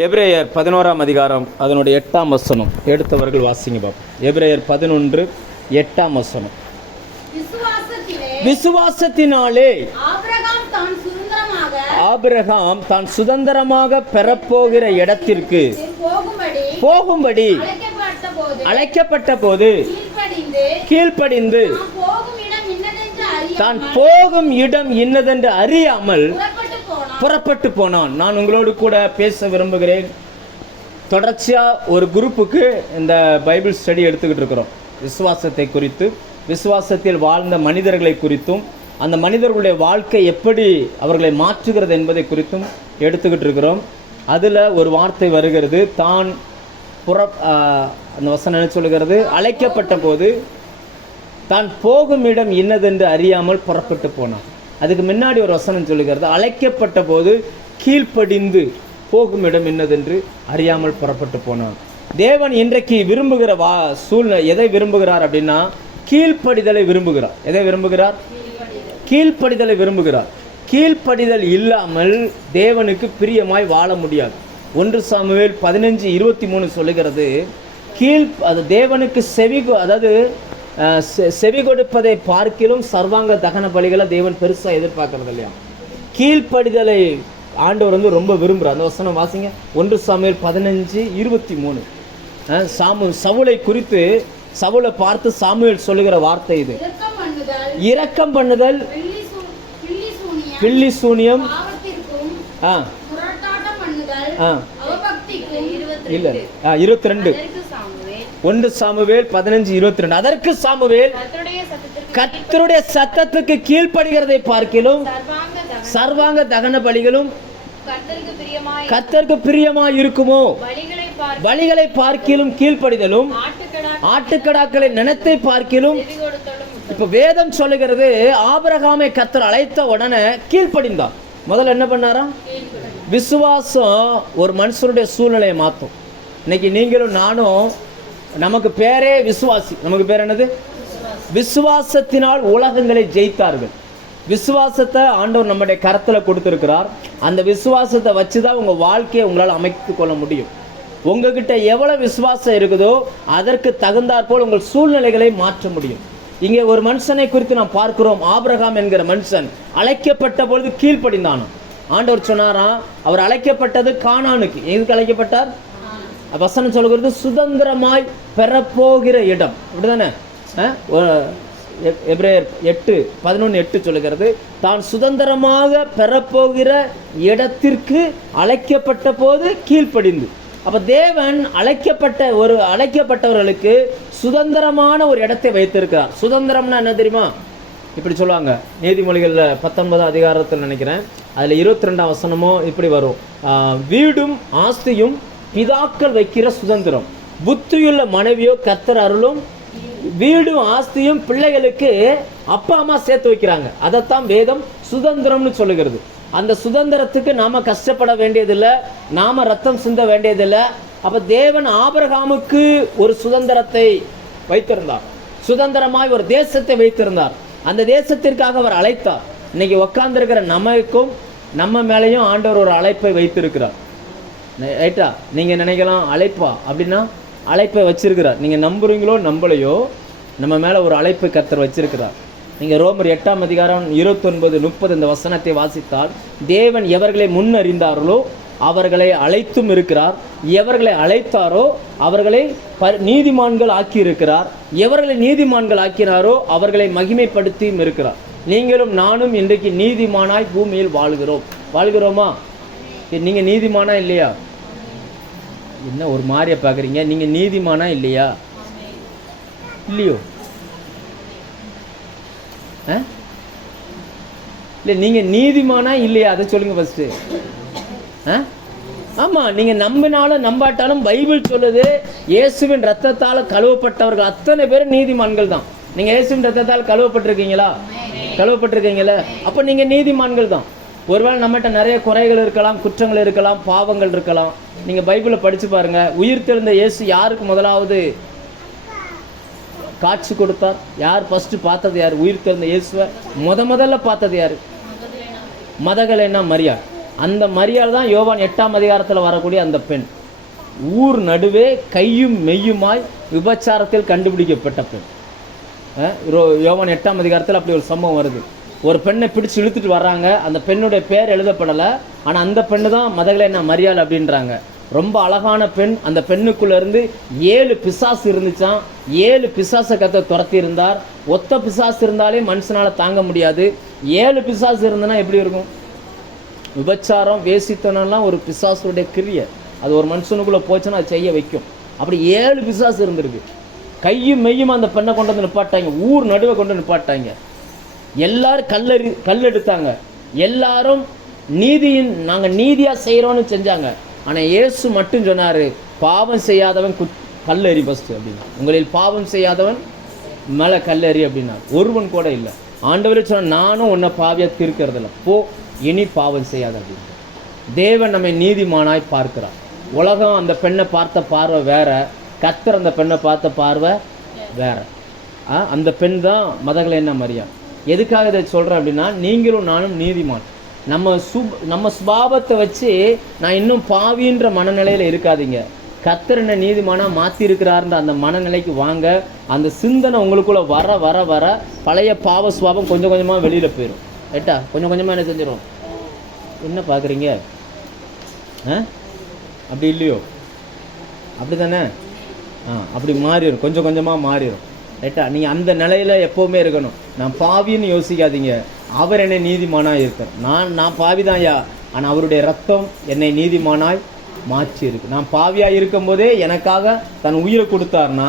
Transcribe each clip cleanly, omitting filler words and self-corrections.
எபிரேயர் 11ஆம் அதிகாரம் அதனுடைய 8ஆம் வசனம் எடுத்தவர்கள் வாசிங்க பாப்போம். எபிரேயர் 11 8ஆம் வசனம். விசுவாசத்தினாலே ஆபிரகாம் தான் சுதந்திரமாக பெறப்போகிற இடத்திற்கு போகும்படி அழைக்கப்பட்ட போது கீழ்ப்படிந்து தான் போகும் இடம் இன்னதென்று அறியாமல் புறப்பட்டு போனான். நான் உங்களோடு கூட பேச விரும்புகிறேன். தொடர்ச்சியாக ஒரு குரூப்புக்கு இந்த பைபிள் ஸ்டடி எடுத்துக்கிட்டு இருக்கிறோம். விசுவாசத்தை குறித்து, விசுவாசத்தில் வாழ்ந்த மனிதர்களை குறித்தும், அந்த மனிதர்களுடைய வாழ்க்கை எப்படி அவர்களை மாற்றுகிறது என்பதை குறித்தும் எடுத்துக்கிட்டு இருக்கிறோம். அதில் ஒரு வார்த்தை வருகிறது, தான் அந்த வசனம் என்ன சொல்லுகிறது? அழைக்கப்பட்ட போது தான் போகும் இடம் இன்னதென்று அறியாமல் புறப்பட்டு போனான். அதுக்கு முன்னாடி ஒரு வசனம் சொல்லுகிறது, அழைக்கப்பட்ட போது கீழ்ப்படிந்து போகும் இடம் என்னதென்று அறியாமல் புறப்பட்டு போனான். தேவன் இன்றைக்கு விரும்புகிற சூழ்நிலை எதை விரும்புகிறார் அப்படின்னா, கீழ்ப்படிதலை விரும்புகிறார். எதை விரும்புகிறார்? கீழ்ப்படிதலை விரும்புகிறார். கீழ்ப்படிதல் இல்லாமல் தேவனுக்கு பிரியமாய் வாழ முடியாது. 1 சாமுவேல் 15:23 சொல்லுகிறது, அது தேவனுக்கு செவி கொடுப்பதை பார்க்கிலும் சர்வாங்க தகன பலிகளை தேவன் பெருசாக எதிர்பார்க்கறது இல்லையா? கீழ்ப்படிதலை ஆண்டவர் ரொம்ப விரும்புகிறார். அந்த வசனம் வாசிங்க. 1 சாமுவேல் 15:23. சவுலை குறித்து, சவுலை பார்த்து சாமுவேல் சொல்லுகிற வார்த்தை இது. இரக்கம் பண்ணுதல், பில்லி சூனியம், இல்ல 22 1 சாமுவேல் 15:22. அதற்கு சாமுவேல் கர்த்தருடைய சத்தத்துக்கு கீழ்ப்படுகிறதை பார்க்கிலும் சர்வாங்க தகன பலிகளும் கர்த்தருக்கு பிரியமாய் இருக்குமோ? பலிகளை பார்க்கிலும் கீழ்ப்படிதலும், ஆட்டுக்கடாக்களை நினைத்தை பார்க்கிலும். இப்ப வேதம் சொல்லுகிறது, ஆபிரகாமை கர்த்தர் அழைத்த உடனே கீழ்ப்படிந்தான். முதல்ல என்ன பண்ணாரா? விசுவாசம் ஒரு மனுஷனுடைய சூழ்நிலையை மாற்றும். இன்னைக்கு நீங்களும் நானும், நமக்கு பேரே விசுவாசி. நமக்கு பேர் என்னது? விசுவாசத்தினால் உலகங்களை ஜெயித்தார்கள். விசுவாசத்தை ஆண்டவர் நம்முடைய கரத்தில் கொடுத்திருக்கிறார். அந்த விசுவாசத்தை வச்சுதான் உங்க வாழ்க்கையை உங்களால் அமைத்து கொள்ள முடியும். உங்ககிட்ட எவ்வளவு விசுவாசம் இருக்குதோ அதற்கு தகுந்தாற்போல் உங்கள் சூழ்நிலைகளை மாற்ற முடியும். இங்கே ஒரு மனுஷனை குறித்து நாம் பார்க்கிறோம். ஆபிரகாம் என்கிற மனுஷன் அழைக்கப்பட்ட பொழுது கீழ்ப்படிந்தான். ஆண்டவர் சொன்னாராம், அவர் அழைக்கப்பட்டது கானானுக்கு. எதுக்கு அழைக்கப்பட்டார்? வசனம் சொல்கிறது, சுதந்திரமாய் பெறப்போகிற இடம். அப்படிதானே? எபிரேயர் 8:11 சொல்லுகிறது, தான் சுதந்திரமாக பெறப்போகிற இடத்திற்கு அழைக்கப்பட்ட போது கீழ்ப்படிந்து. அப்ப தேவன் அழைக்கப்பட்டவர்களுக்கு சுதந்திரமான ஒரு இடத்தை வைத்திருக்கிறார். சுதந்திரம்னா என்ன தெரியுமா? இப்படி சொல்லுவாங்க, நீதிமொழிகள் 19ஆம் அதிகாரத்தில் நினைக்கிறேன், அதுல 22ஆம் வசனமோ இப்படி வரும், வீடும் ஆஸ்தியும் பிதாக்கள் வைக்கிற சுதந்திரம், புத்தியுள்ள மனைவியோ கர்த்தர் அருளும். வீடும் ஆஸ்தியும் பிள்ளைகளுக்கு அப்பா அம்மா சேர்த்து வைக்கிறாங்க. அதைத்தான் வேதம் சுதந்திரம்னு சொல்லுகிறது. அந்த சுதந்திரத்துக்கு நாம கஷ்டப்பட வேண்டியதில்லை, நாம ரத்தம் சிந்த வேண்டியதில்லை. அப்ப தேவன் ஆபிரகாமுக்கு ஒரு சுதந்திரத்தை வைத்திருந்தார். சுதந்திரமாய் ஒரு தேசத்தை வைத்திருந்தார். அந்த தேசத்திற்காக அவர் அழைத்தார். இன்னைக்கு உட்கார்ந்துருக்கிற நமக்கும் நம்ம மேலேயும் ஆண்டவர் ஒரு அழைப்பை வைத்திருக்கிறார். ரைட்டா? நீங்கள் நினைக்கலாம் அழைப்பா அப்படின்னா, அழைப்பை வச்சிருக்கிறார். நீங்கள் நம்புறீங்களோ நம்பலையோ, நம்ம மேலே ஒரு அழைப்பை கர்த்தர் வச்சிருக்கிறார். நீங்கள் ரோமர் 8ஆம் அதிகாரம் 29-30 இந்த வசனத்தை வாசித்தால், தேவன் எவர்களை முன்னறிந்தார்களோ அவர்களை அழைத்தும் இருக்கிறார், எவர்களை அழைத்தாரோ அவர்களை நீதிமான்கள் ஆக்கியிருக்கிறார், எவர்களை நீதிமான்கள் ஆக்கினாரோ அவர்களை மகிமைப்படுத்தியும் இருக்கிறார். நீங்களும் நானும் இன்றைக்கு நீதிமானாய் பூமியில் வாழ்கிறோமா? நீங்க நீதிமானா இல்லையா? என்ன ஒரு மாதிரியா பாக்குறீங்க? நீங்க நீதிமானா இல்லையா? இல்லையோ? இல்ல, நீங்க நீதிமானா இல்லையா? அதை சொல்லுங்க ஃபர்ஸ்ட். ஆமா, நீங்க நம்பினாலும் நம்பாட்டாலும் பைபிள் சொல்லுது, இயேசுவின் ரத்தத்தால் கழுவப்பட்டவர்கள் அத்தனை பேரும் நீதிமான்கள் தான். நீங்க இயேசுவின் ரத்தத்தால் கழுவப்பட்டிருக்கீங்களா? அப்ப நீங்க நீதிமான்கள் தான். ஒருவேளை நம்மகிட்ட நிறைய குறைகள் இருக்கலாம், குற்றங்கள் இருக்கலாம், பாவங்கள் இருக்கலாம். நீங்க பைபிளை படிச்சு பாருங்க. உயிர்த்தெழுந்த இயேசு யாருக்கு முதலாவது காட்சி கொடுத்தார்? யார் ஃபர்ஸ்ட் பார்த்தது? யார்? உயிர்த்தெழுந்த இயேசுவை முதல்ல பார்த்தது யாரு? மதகலேனா மரியா. அந்த மரியாள் தான் யோவான் 8ஆம் அதிகாரத்தில் வரக்கூடிய அந்த பெண். ஊர் நடுவே கையும் மெய்யுமாய் விபச்சாரத்தில் கண்டுபிடிக்கப்பட்ட பெண். யோவான் 8ஆம் அதிகாரத்தில் அப்படி ஒரு சம்பவம் வருது. ஒரு பெண்ணை பிடிச்சி இழுத்துட்டு வர்றாங்க. அந்த பெண்ணுடைய பேர் எழுதப்படலை. ஆனால் அந்த பெண்ணு தான் மதகலேனா மரியாள் அப்படின்றாங்க. ரொம்ப அழகான பெண். அந்த பெண்ணுக்குள்ளேருந்து 7 பிசாசு இருந்துச்சான். 7 பிசாசை கர்த்தர் துரத்தி இருந்தார். ஒத்த பிசாசு இருந்தாலே மனுஷனால் தாங்க முடியாது. 7 பிசாசு இருந்ததுன்னா எப்படி இருக்கும்? விபச்சாரம் வேசித்தனம்லாம் ஒரு பிசாசுடைய கிரியை. அது ஒரு மனுஷனுக்குள்ளே போச்சுன்னா அது செய்ய வைக்கும். அப்படி 7 பிசாசு இருந்திருக்கு. கையும் மெய்யும் அந்த பெண்ணை கொண்டு வந்து நிப்பாட்டாங்க. ஊர் நடுவை கொண்டு நிப்பாட்டாங்க. எல்லாரும் கல் எடுத்தாங்க. எல்லாரும் நாங்கள் நீதியாக செய்கிறோன்னு செஞ்சாங்க. ஆனால் இயேசு மட்டும் சொன்னார், பாவம் செய்யாதவன் கல்லெறி ஃபஸ்ட்டு அப்படின்னா. உங்களில் பாவம் செய்யாதவன் மேலே கல்லெறி அப்படின்னா. ஒருவன் கூட இல்லை. ஆண்டவரே சொன்ன, நானும் உன்னை பாவியாக தீர்க்கிறதில்ல, போ இனி பாவம் செய்யாத அப்படின்னு. தேவன் நம்மை நீதிமானாய் பார்க்கிறார். உலகம் அந்த பெண்ணை பார்த்த பார்வை வேற, கர்த்தர் அந்த பெண்ணை பார்த்த பார்வை வேற. அந்த பெண் தான் மதகலேனா மரியாள். எதுக்காக இதை சொல்கிறேன் அப்படின்னா, நீங்களும் நானும் நீதிமான். நம்ம சுபாவத்தை வச்சு நான் இன்னும் பாவின்ற மனநிலையில் இருக்காதீங்க. கர்த்தர் என்ன நீதிமானாக மாற்றிருக்கிறாருன்ற அந்த மனநிலைக்கு வாங்க. அந்த சிந்தனை உங்களுக்குள்ளே வர வர வர பழைய பாவ சுபாவம் கொஞ்சம் கொஞ்சமாக வெளியில் போயிடும். ரைட்டா? கொஞ்சம் கொஞ்சமாக என்ன செஞ்சிடும்? என்ன பார்க்குறீங்க? அப்படி இல்லையோ? அப்படி தானே? அப்படி மாறிடும், கொஞ்சம் கொஞ்சமாக மாறிடும். ரைட்டா? நீங்கள் அந்த நிலையில் எப்போவுமே இருக்கணும். நான் பாவின்னு யோசிக்காதீங்க. அவர் என்னை நீதிமானாக இருக்கார். நான் பாவிதான்யா, ஆனால் அவருடைய ரத்தம் என்னை நீதிமானாய் மாற்றி இருக்கு. நான் பாவியாக இருக்கும் போதே எனக்காக தன் உயிரை கொடுத்தார்னா,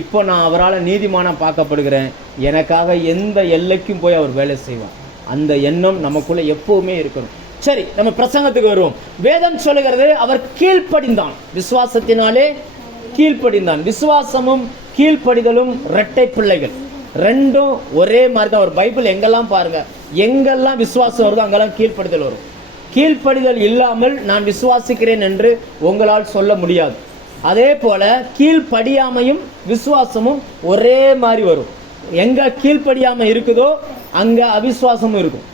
இப்போ நான் அவரால் நீதிமானாக பார்க்கப்படுகிறேன். எனக்காக எந்த எல்லைக்கும் போய் அவர் வேலை செய்வார். அந்த எண்ணம் நமக்குள்ளே எப்போவுமே இருக்கணும். சரி, நம்ம பிரசங்கத்துக்கு வருவோம். வேதம் சொல்லுகிறது, அவர் கீழ்ப்படிந்தான், விசுவாசத்தினாலே கீழ்ப்படிந்தான். விசுவாசமும் கீழ்ப்படிதலும் இரட்டை பிள்ளைகள். ரெண்டும் ஒரே மாதிரி தான். ஒரு பைபிள் எங்கெல்லாம் பாருங்க, எங்கெல்லாம் விசுவாசம் வருதோ அங்கெல்லாம் கீழ்ப்படிதல் வரும். கீழ்ப்படிதல் இல்லாமல் நான் விசுவாசிக்கிறேன் என்று உங்களால் சொல்ல முடியாது. அதே போல கீழ்ப்படியாமையும் விசுவாசமும் ஒரே மாதிரி வரும். எங்க கீழ்ப்படியாமை இருக்குதோ அங்க அவிசுவாசமும் இருக்கும்.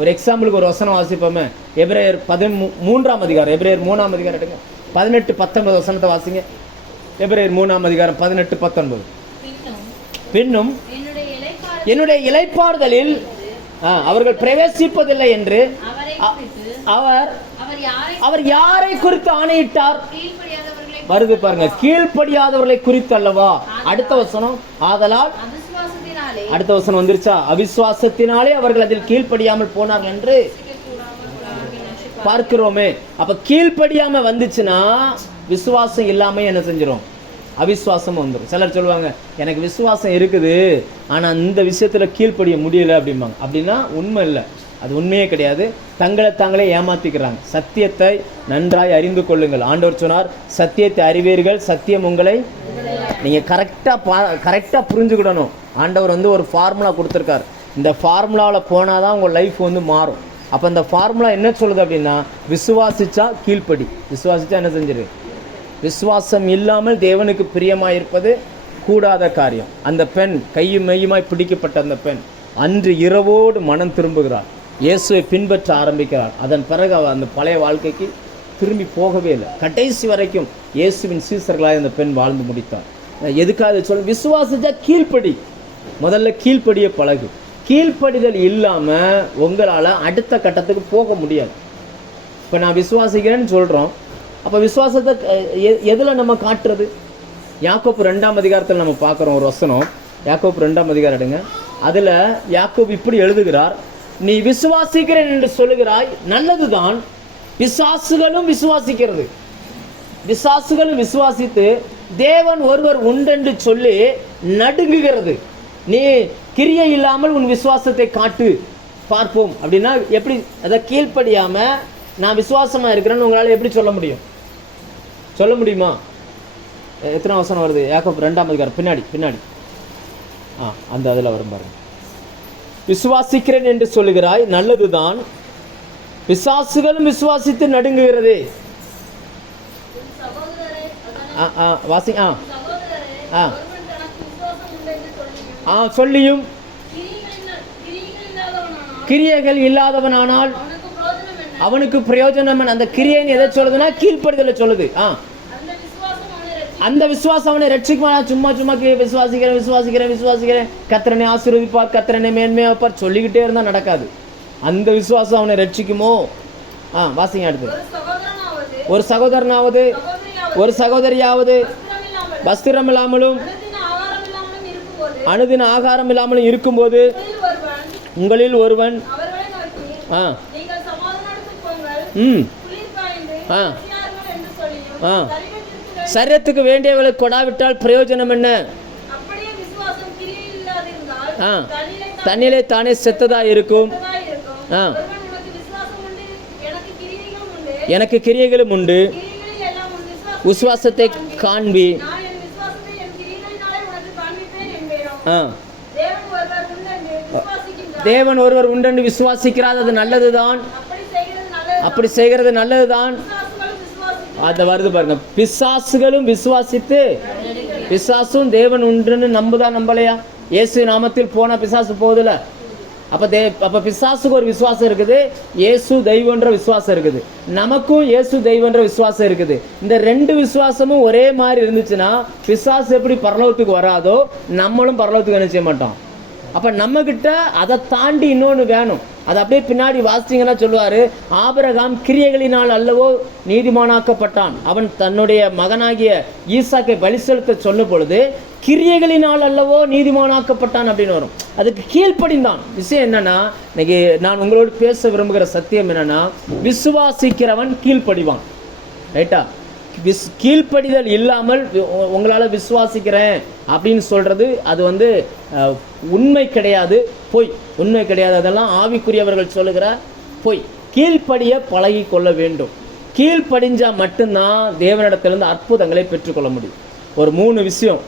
ஒரு எக்ஸாம்பிளுக்கு ஒரு வசனம் வாசிப்போமே. எபிரேயர் 13ஆம் அதிகாரம், எபிரேயர் 3ஆம் அதிகாரம் எடுங்க. 18-19 வசனத்தை வாசிங்க. எபிரேயர் 3ஆம் அதிகாரம் 18-19. பின்னும் என்னுடைய இளைப்பாறுதலில் அவர்கள் பிரவேசிப்பதில்லை என்று அவர் யாரை குறித்து ஆணையிட்டார்? வருது பாருங்க, கீழ்ப்படியாதவர்களை குறித்து அல்லவா. அடுத்த வசனம், ஆதலால் அடுத்த வசனம் வந்துருச்சா? அவிசுவாசத்தினாலே அவர்கள் அதில் கீழ்ப்படியாமல் போனார்கள் என்று பார்க்கிறோமே. அப்ப கீழ்ப்படியாம வந்துச்சுன்னா விசுவாசம் இல்லாம என்ன செஞ்சிடும்? அவிசுவாசம் வந்துடும். சிலர் சொல்லுவாங்க, எனக்கு விசுவாசம் இருக்குது ஆனா இந்த விஷயத்துல கீழ்ப்படிய முடியல அப்படிம்பாங்க. அப்படின்னா உண்மை இல்லை, அது உண்மையே கிடையாது. தங்களை தாங்களே ஏமாத்திக்கிறாங்க. சத்தியத்தை நன்றாய் அறிந்து கொள்ளுங்கள். ஆண்டவர் சொன்னார், சத்தியத்தை அறிவீர்கள், சத்தியம் உங்களை. நீங்க கரெக்டா புரிஞ்சுக்கிடணும். ஆண்டவர் ஒரு ஃபார்முலா கொடுத்துருக்காரு. இந்த ஃபார்முலாவில் போனாதான் உங்க லைஃப் மாறும். அப்போ இந்த ஃபார்முலா என்ன சொல்லுது அப்படின்னா, விசுவாசிச்சா கீழ்ப்படி. விசுவாசிச்சா என்ன செஞ்சிரு? விசுவாசம் இல்லாமல் தேவனுக்கு பிரியமாயிருப்பது கூடாத காரியம். அந்த பெண் கையும் மெய்யுமாய் பிடிக்கப்பட்ட அந்த பெண் அன்று இரவோடு மனம் திரும்புகிறாள். இயேசுவை பின்பற்ற ஆரம்பிக்கிறாள். அதன் பிறகு அவள் அந்த பழைய வாழ்க்கைக்கு திரும்பி போகவே இல்லை. கடைசி வரைக்கும் இயேசுவின் சீசர்களாக அந்த பெண் வாழ்ந்து முடித்தார். எதுக்காக சொல்ல? விசுவாசிச்சா கீழ்ப்படி. முதல்ல கீழ்ப்படிய பழகு. கீழ்ப்படிதல் இல்லாமல் உங்களால் அடுத்த கட்டத்துக்கு போக முடியாது. இப்போ நான் விசுவாசிக்கிறேன்னு சொல்கிறோம். அப்போ விசுவாசத்தை எதில் நம்ம காட்டுறது? யாக்கோப்பு 2ஆம் அதிகாரத்தில் நம்ம பார்க்குறோம் ஒரு வசனம். யாக்கோப்பு 2ஆம் அதிகாரம் எடுங்க. அதில் யாக்கோப்பு இப்படி எழுதுகிறார், நீ விசுவாசிக்கிறேன் என்று சொல்லுகிறாய், நல்லதுதான். பிசாசுகளும் விசுவாசிக்கிறது. பிசாசுகளும் விசுவாசித்து தேவன் ஒருவர் உண்டென்று சொல்லி நடுங்குகிறது. நீ கிரியை இல்லாமல் உன் விசுவாசத்தை காட்டு பார்ப்போம் அப்படின்னா எப்படி? அதை கீழ்ப்படியாம நான் விசுவாசமா இருக்கிறேன்னு உங்களால் எப்படி சொல்ல முடியும்? சொல்ல முடியுமா? எத்தனை வசனம் வருது? யாக்கோப்பு 2ஆம் அதிகாரம் பின்னாடி அந்த அதில் வரும் பாருங்க. விசுவாசிக்கிறேன் என்று சொல்லுகிறாய், நல்லதுதான். பிசாசுகளும் விசுவாசித்து நடுங்குகிறது. வாசிங்க. சொல்லியும் கிரியைகள் இல்லாதவனானால் அவனுக்கு பிரயோஜனம் என்ன? அந்த கிரியைன்னு எதை சொல்லுதுன்னா கீழ்ப்படுதலை சொல்லுது. அந்த விசுவாசம் அவனை ரட்சிக்குமா? சும்மா சும்மா விசுவாசிக்கிறேன் கர்த்தரனை ஆசீர்வதிப்பார், கர்த்தரனை மேன்மையா வைப்பார் சொல்லிக்கிட்டே இருந்தா நடக்காது. அந்த விசுவாசம் அவனை ரட்சிக்குமோ? வாசிங்க அடுத்து. ஒரு சகோதரனாவது ஒரு சகோதரியாவது வஸ்திரம் இல்லாமலும் அனுதின ஆகாரம் இல்லாமலும் இருக்கும்போது உங்களில் ஒருவன் சரீரத்துக்கு வேண்டியவர்களை கொடாவிட்டால் பிரயோஜனம் என்ன? தன்னிலே தானே செத்ததா இருக்கும். எனக்கு கிரியைகளும் உண்டு, விசுவாசத்தை காண்பி. தேவன் ஒருவர் உண்டென்று விசுவாசிக்கிறார், அது நல்லதுதான். அப்படி செய்கிறது நல்லதுதான். அது வருது பாருங்க. பிசாசுகளும் விசுவாசித்து, பிசாசும் தேவன் உண்டுன்னு நம்பலையா? இயேசு நாமத்தில் போன பிசாசு போகுதுல. அப்ப பிசாசுக்கு ஒரு விசுவாசம் இருக்குது, இயேசு தெய்வன்ற விசுவாசம் இருக்குது. நமக்கும் இயேசு தெய்வன்ற விசுவாசம் இருக்குது. இந்த ரெண்டு விசுவாசமும் ஒரே மாதிரி இருந்துச்சுன்னா பிசாசு எப்படி பரலோகத்துக்கு வராதோ நம்மளும் பரலோகத்துக்கு என்ன செய்ய மாட்டோம். அப்ப நம்ம கிட்ட அதை தாண்டி இன்னொன்னு வேணும். அது அப்படியே பின்னாடி வாசிச்சீங்கன்னா சொல்லுவாரு, ஆபிரகாம் கிரியைகளினால் அல்லவோ நீதிமானாக்கப்பட்டான். அவன் தன்னுடைய மகனாகிய ஈசாக்கை பலி செலுத்த சொன்ன பொழுது கிரியைகளினால் அல்லவோ நீதிமானாக்கப்பட்டான் அப்படின்னு வரும். அதுக்கு கீழ்ப்படிந்தான். விஷயம் என்னன்னா, இன்னைக்கு நான் உங்களோடு பேச விரும்புகிற சத்தியம் என்னன்னா, விசுவாசிக்கிறவன் கீழ்ப்படிவான். ரைட்டா? கீழ்ப்படிதல் இல்லாமல் உங்களால் விசுவாசிக்கிறேன் அப்படின்னு சொல்றது அது உண்மை கிடையாது, பொய். உண்மை கிடையாது. அதெல்லாம் ஆவிக்குரியவர்கள் சொல்லுகிற பொய். கீழ்ப்படிய பழகி கொள்ள வேண்டும். கீழ்ப்படிஞ்சா மட்டும்தான் தேவனிடத்திலிருந்து அற்புதங்களை பெற்றுக்கொள்ள முடியும். ஒரு 3 விஷயம்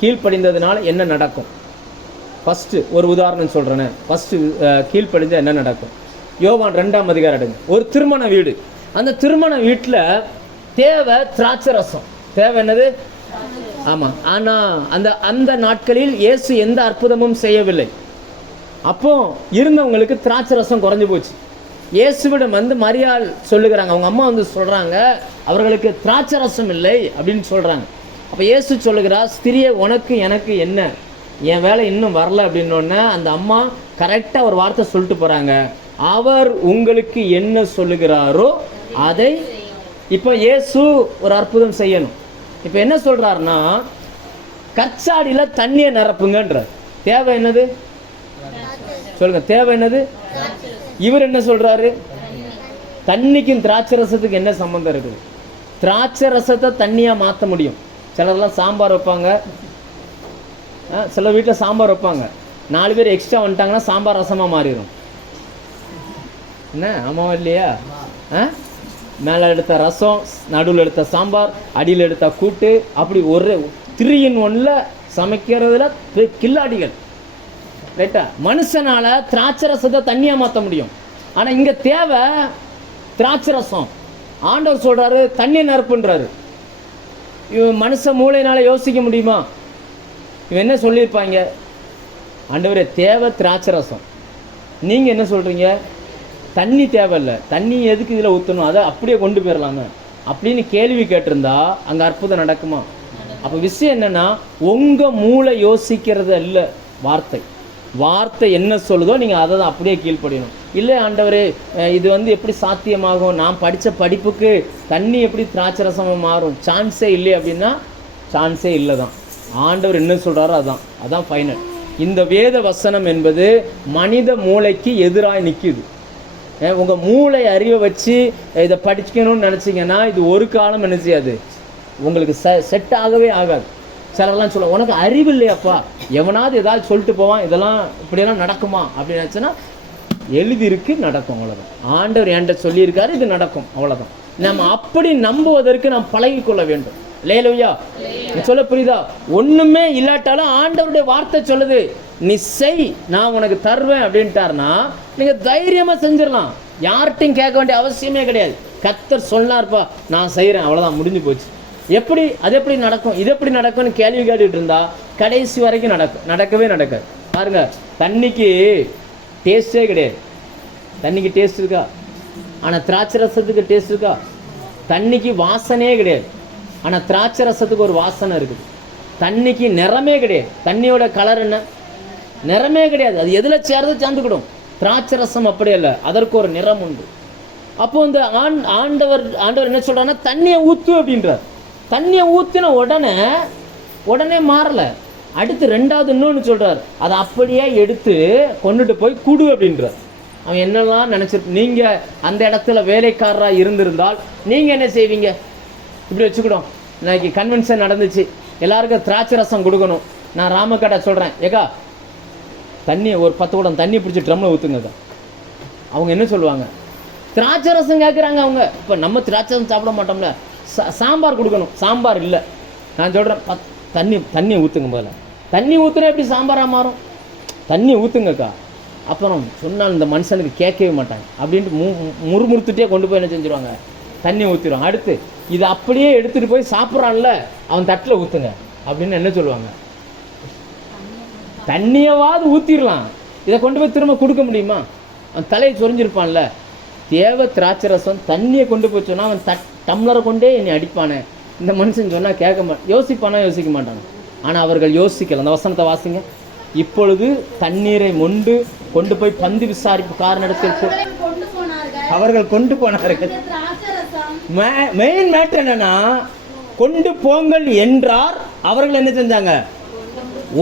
கீழ்ப்படிந்ததுனால என்ன நடக்கும். ஃபர்ஸ்ட் ஒரு உதாரணம் சொல்றேன். ஃபர்ஸ்ட் கீழ்ப்படிஞ்சா என்ன நடக்கும்? யோவான் 2ஆம் அதிகாரம் எடுங்க. ஒரு திருமண வீடு. அந்த திருமண வீட்டில் தேவை திராட்சை ரசம். தேவை என்னது? ஆமா. ஆனா அந்த நாட்களில் இயேசு எந்த அற்புதமும் செய்யவில்லை. அப்போ இருந்தவங்களுக்கு திராட்சை ரசம் குறைஞ்சு போச்சு. இயேசுவிடம் மரியாள் சொல்லுகிறாங்க, அவங்க அம்மா சொல்றாங்க, அவர்களுக்கு திராட்சை ரசம் இல்லை அப்படின்னு சொல்றாங்க. அப்ப இயேசு சொல்லுகிறார், ஸ்திரியே உனக்கு எனக்கு என்ன, என் வேலை இன்னும் வரல அப்படின்னோடனே அந்த அம்மா கரெக்டா ஒரு வார்த்தை சொல்லிட்டு போறாங்க, அவர் உங்களுக்கு என்ன சொல்லுகிறாரோ அதை. இப்ப இயேசு ஒரு அற்புதம் செய்யணும். இப்ப என்ன சொல்றாருன்னா, கச்சாடியில தண்ணியை நிரப்புங்கன்ற. தேவை என்னது சொல்லுங்க? தேவை என்னது? இவர் என்ன சொல்றாரு? தண்ணிக்கும் திராட்சை ரசத்துக்கு என்ன சம்பந்தம் இருக்குது? திராட்சை ரசத்தை தண்ணியா மாற்ற முடியும். சிலர்லாம் சாம்பார் வைப்பாங்க, சில வீட்டில் சாம்பார் வைப்பாங்க, 4 பேர் எக்ஸ்ட்ரா வந்துட்டாங்கன்னா சாம்பார் ரசமா மாறிடும். என்ன ஆமாவா இல்லையா? மேலே எடுத்த ரசம், நடுவில் எடுத்த சாம்பார், அடியில் எடுத்த கூட்டு, அப்படி ஒரு 3 in 1 சமைக்கிறதுல கில்லாடிகள். ரைட்டா? மனுஷனால திராட்சை ரசத்தை தண்ணியா மாற்ற முடியும். ஆனா இங்க தேவை திராட்சை ரசம். ஆண்டவர் சொல்றாரு தண்ணி நிரப்புன்றாரு. இவன் மனுஷ மூளையினால யோசிக்க முடியுமா? இவன் என்ன சொல்லியிருப்பாங்க? ஆண்டவரே தேவை திராட்சை ரசம், நீங்க என்ன சொல்றீங்க? தண்ணி தேவையில்லை, தண்ணி எதுக்கு இதில் ஊற்றணும், அதை அப்படியே கொண்டு போயிடலாங்க அப்படின்னு கேள்வி கேட்டிருந்தா அங்கே அற்புதம் நடக்குமா? அப்போ விஷயம் என்னன்னா, உங்கள் மூளை யோசிக்கிறது இல்லை, வார்த்தை என்ன சொல்லுதோ நீங்கள் அதை தான் அப்படியே கீழ்ப்படியணும். இல்லை ஆண்டவரே இது எப்படி சாத்தியமாகும், நான் படித்த படிப்புக்கு தண்ணி எப்படி திராட்சை ரசமாக மாறும், சான்ஸே இல்லை அப்படின்னா சான்ஸே இல்லை தான். ஆண்டவர் என்ன சொல்கிறாரோ அதான் ஃபைனல். இந்த வேத வசனம் என்பது மனித மூளைக்கு எதிராக நிற்குது. உங்கள் மூளை அறிவை வச்சு இதை படிக்கணும்னு நினச்சிங்கன்னா இது ஒரு காலம் என்ன செய்யாது, உங்களுக்கு செட் ஆகவே ஆகாது. சிலர்லாம் சொல்ல, உனக்கு அறிவு இல்லையாப்பா, எவனாவது ஏதாவது சொல்லிட்டு போவான், இதெல்லாம் இப்படியெல்லாம் நடக்குமா அப்படின்னு நினச்சோன்னா எழுதியிருக்கு, நடக்கும், அவ்வளோதான். ஆண்டவர் என்கிட்ட சொல்லியிருக்காரு, இது நடக்கும், அவ்வளோதான். நம்ம அப்படி நம்புவதற்கு நாம் பழகிக்கொள்ள வேண்டும். லேலுயா, சொல்ல புரியுதா? ஒண்ணுமே இல்லாட்டாலும் ஆண்டவருடைய வார்த்தை சொல்லுது, நீ செய், நான் உனக்கு தருவேன் அப்படின்ட்டாருன்னா நீங்க தைரியமா செஞ்சிடலாம். யார்கிட்டையும் கேட்க வேண்டிய அவசியமே கிடையாது. கர்த்தர் சொன்னார்ப்பா, நான் செய்யறேன், அவ்வளவுதான், முடிஞ்சு போச்சு. அது எப்படி நடக்கும், இது எப்படி நடக்கும்னு கேள்வி கேட்டுட்டு இருந்தா கடைசி வரைக்கும் நடக்கவே நடக்காது. பாருங்க, தண்ணிக்கு டேஸ்டே கிடையாது. தண்ணிக்கு டேஸ்ட் இருக்கா? ஆனால் திராட்சை ரசத்துக்கு டேஸ்ட் இருக்கா? தண்ணிக்கு வாசனையே கிடையாது, ஆனால் திராட்சை ரசத்துக்கு ஒரு வாசனை இருக்குது. தண்ணிக்கு நிறமே கிடையாது, தண்ணியோட கலர் என்ன? நிறமே கிடையாது. அது எதில் சேர்ந்து சேர்ந்துக்கிடும். திராட்சை ரசம் அப்படி அல்ல, அதற்கு ஒரு நிறம் உண்டு. அப்போ இந்த ஆண்டவர் என்ன சொல்றாருன்னா, தண்ணியை ஊற்று அப்படின்றார். தண்ணியை ஊற்றின உடனே மாறலை. அடுத்து ரெண்டாவது இன்னொன்று சொல்றார், அதை அப்படியே எடுத்து கொண்டுட்டு போய் குடு அப்படின்றார். அவன் என்னெல்லாம் நினைச்சிட்டு, நீங்க அந்த இடத்துல வேலைக்காரராக இருந்திருந்தால் நீங்க என்ன செய்வீங்க? இப்படி வச்சுக்கிடும், இன்னைக்கு கன்வென்ஷன் நடந்துச்சு, எல்லாருக்கும் திராட்சை ரசம் கொடுக்கணும். நான் ராமக்கடை சொல்றேன், ஏக்கா தண்ணியை ஒரு 10 குடம் தண்ணி பிடிச்சி ட்ரம்ல ஊற்றுங்கக்கா. அவங்க என்ன சொல்லுவாங்க? திராட்சை ரசம் கேட்குறாங்க அவங்க. இப்போ நம்ம திராட்சை ரசம் சாப்பிட மாட்டோம்ல, சாம்பார் கொடுக்கணும். சாம்பார் இல்லை, நான் சொல்கிறேன் தண்ணியை ஊற்றுங்க. போல தண்ணி ஊற்றுனா எப்படி சாம்பாராக மாறும்? தண்ணி ஊற்றுங்கக்கா. அப்புறம் சொன்னால் இந்த மனுஷனுக்கு கேட்கவே மாட்டாங்க அப்படின்ட்டு முறுமுறுத்துட்டே கொண்டு போய் என்ன செஞ்சுருவாங்க? தண்ணி ஊற்றிடுவாங்க. அடுத்து இதை அப்படியே எடுத்துகிட்டு போய் சாப்பிட்றான்ல, அவன் தட்டில் ஊற்றுங்க அப்படின்னு என்ன சொல்லுவாங்க? தண்ணியவாது ஊற்றிடலாம், இதை கொண்டு போய் திரும்ப கொடுக்க முடியுமா? அவன் தலையை சொரிஞ்சிருப்பான்ல. தேவை திராட்சை ரசம், தண்ணியை கொண்டு போய் சொன்னால் அவன் டம்ளரை கொண்டே என்னை அடிப்பானே. இந்த மனுஷன் சொன்னால் கேட்க யோசிப்பானா? யோசிக்க மாட்டாங்க. ஆனால் அவர்கள் யோசிக்கல. அந்த வசனத்தை வாசிங்க. இப்பொழுது தண்ணீரை மொண்டு கொண்டு போய் பந்தி விசாரிப்பு காரணத்தில் அவர்கள் கொண்டு போனார்கள். மெயின் மேட்டர் என்னன்னா, கொண்டு போங்கள் என்றார். அவர்கள் என்ன செஞ்சாங்க?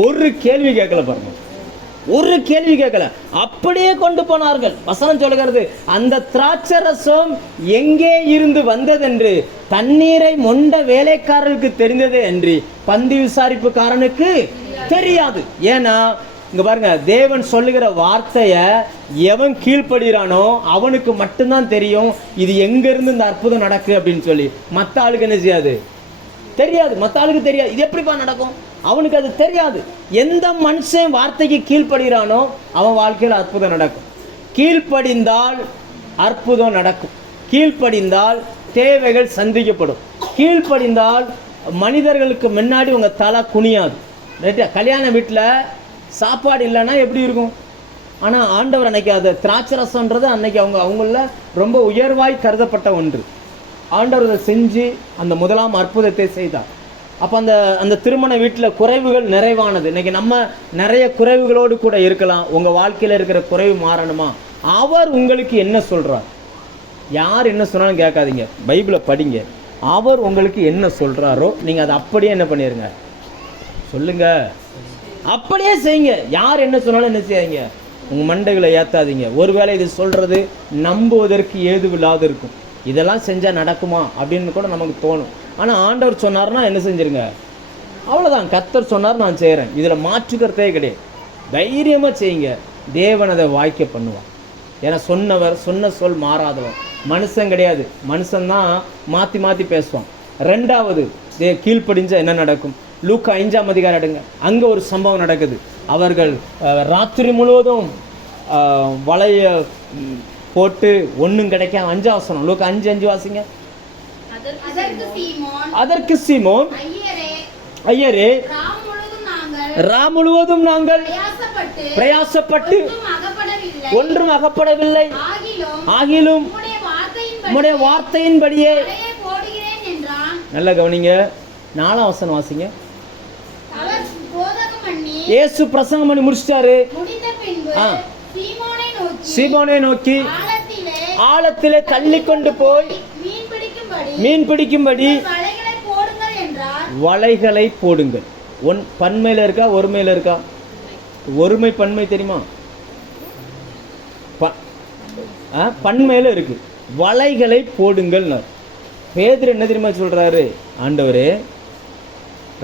ஒரு கேள்வி கேட்கல பாருங்க, ஒரு கேள்வி கேட்கல, அப்படியே கொண்டு போனார்கள். வசனம் சொல்லுகிறது, அந்த திராட்சை ரசம் எங்கே இருந்து வந்ததென்று தண்ணீரை மொண்ட வேலைக்காரருக்கு தெரிந்ததே அன்றி பந்தி விசாரிப்புக்காரனுக்கு தெரியாது. ஏன்னா இங்க பாருங்க, தேவன் சொல்லுகிற வார்த்தைய எவன் கீழ்ப்படுகிறானோ அவனுக்கு மட்டும்தான் தெரியும் இது எங்க இருந்து இந்த அற்புதம் நடக்கு அப்படின்னு சொல்லி. மற்ற ஆளுக்கு என்ன செய்யாது? தெரியாது. மற்ற ஆளுக்கு தெரியாது. இது எப்படிப்பா நடக்கும்? அவனுக்கு அது தெரியாது. எந்த மனுஷன் வார்த்தைக்கு கீழ்ப்படுகிறானோ அவன் வாழ்க்கையில் அற்புதம் நடக்கும். கீழ்ப்படிந்தால் அற்புதம் நடக்கும். கீழ்ப்படிந்தால் தேவைகள் சந்திக்கப்படும். கீழ்ப்படிந்தால் மனிதர்களுக்கு முன்னாடி உங்க தலை குனியாது. ரைட்டா? கல்யாண வீட்டில் சாப்பாடு இல்லைன்னா எப்படி இருக்கும்? ஆனால் ஆண்டவர் அன்னைக்கு அதை திராட்சை ரசம்ன்றது அன்னைக்கு அவங்கள ரொம்ப உயர்வாய் கருதப்பட்ட ஒன்று. ஆண்டவர் அதை செஞ்சு அந்த முதலாம் அற்புதத்தை செய்தார். அப்போ அந்த திருமண வீட்டில் குறைவுகள் நிறைவானது. இன்னைக்கு நம்ம நிறைய குறைவுகளோடு கூட இருக்கலாம். உங்கள் வாழ்க்கையில் இருக்கிற குறைவு மாறணுமா? அவர் உங்களுக்கு என்ன சொல்கிறார்? யார் என்ன சொன்னாலும் கேட்காதீங்க, பைபிளை படிங்க. அவர் உங்களுக்கு என்ன சொல்கிறாரோ நீங்கள் அதை அப்படியே என்ன பண்ணிடுங்க, சொல்லுங்க, அப்படியே செய்யுங்க. யார் என்ன சொன்னாலும் என்ன செய்யாதீங்க, உங்கள் மண்டைகளை ஏற்றாதீங்க. ஒருவேளை இது சொல்கிறது நம்புவதற்கு ஏதுவில்லாது இருக்கும். இதெல்லாம் செஞ்சால் நடக்குமா அப்படின்னு கூட நமக்கு தோணும். ஆனால் ஆண்டவர் சொன்னார்னா என்ன செஞ்சிருங்க, அவ்வளோதான். கர்த்தர் சொன்னார், நான் செய்கிறேன். இதில் மாற்றுக்கிறதே கிடையாது. தைரியமாக செய்யுங்க. தேவன் அதை வாய்க்க பண்ணுவார். ஏன்னா சொன்னவர் சொன்ன சொல் மாறாதவர். மனுஷன் கிடையாது. மனுஷன்தான் மாற்றி மாற்றி பேசுவான். ரெண்டாவது, கீழ்ப்படிஞ்சா என்ன நடக்கும்? லூக்கா 5ஆம் அதிகாரம் எடுங்க. அங்கே ஒரு சம்பவம் நடக்குது. அவர்கள் ராத்திரி முழுவதும் வலைய போட்டு ஒன்றும் கிடைக்காம 5ஆம் வசனம் லூக்கா 5:5 வாசிங்க. அதற்கு சீமோன், ஐயரே, ராம் முழுவதும் நாங்கள் பிரயாசப்பட்டு ஒன்றும் அகப்படவில்லை, ஆகிலும் உம்முடைய வார்த்தையின்படியே. நல்ல கவனிங்க, 4ஆம் வசனம் வாசிங்க. இயேசு பிரசங்கம் பண்ணி முடிச்சிட்டாரு. சீமோனை நோக்கி ஆழத்திலே தள்ளி கொண்டு போய் மீன் பிடிக்கும்படி வலைகளை போடுங்கள். பன்மையில இருக்கா ஒருமையில இருக்கா? ஒருமை பன்மை தெரியுமா? பன்மையில இருக்கு. வலைகளை போடுங்கள். பேதுரு என்ன தெரியுமா சொல்றாரு? ஆண்டவரே,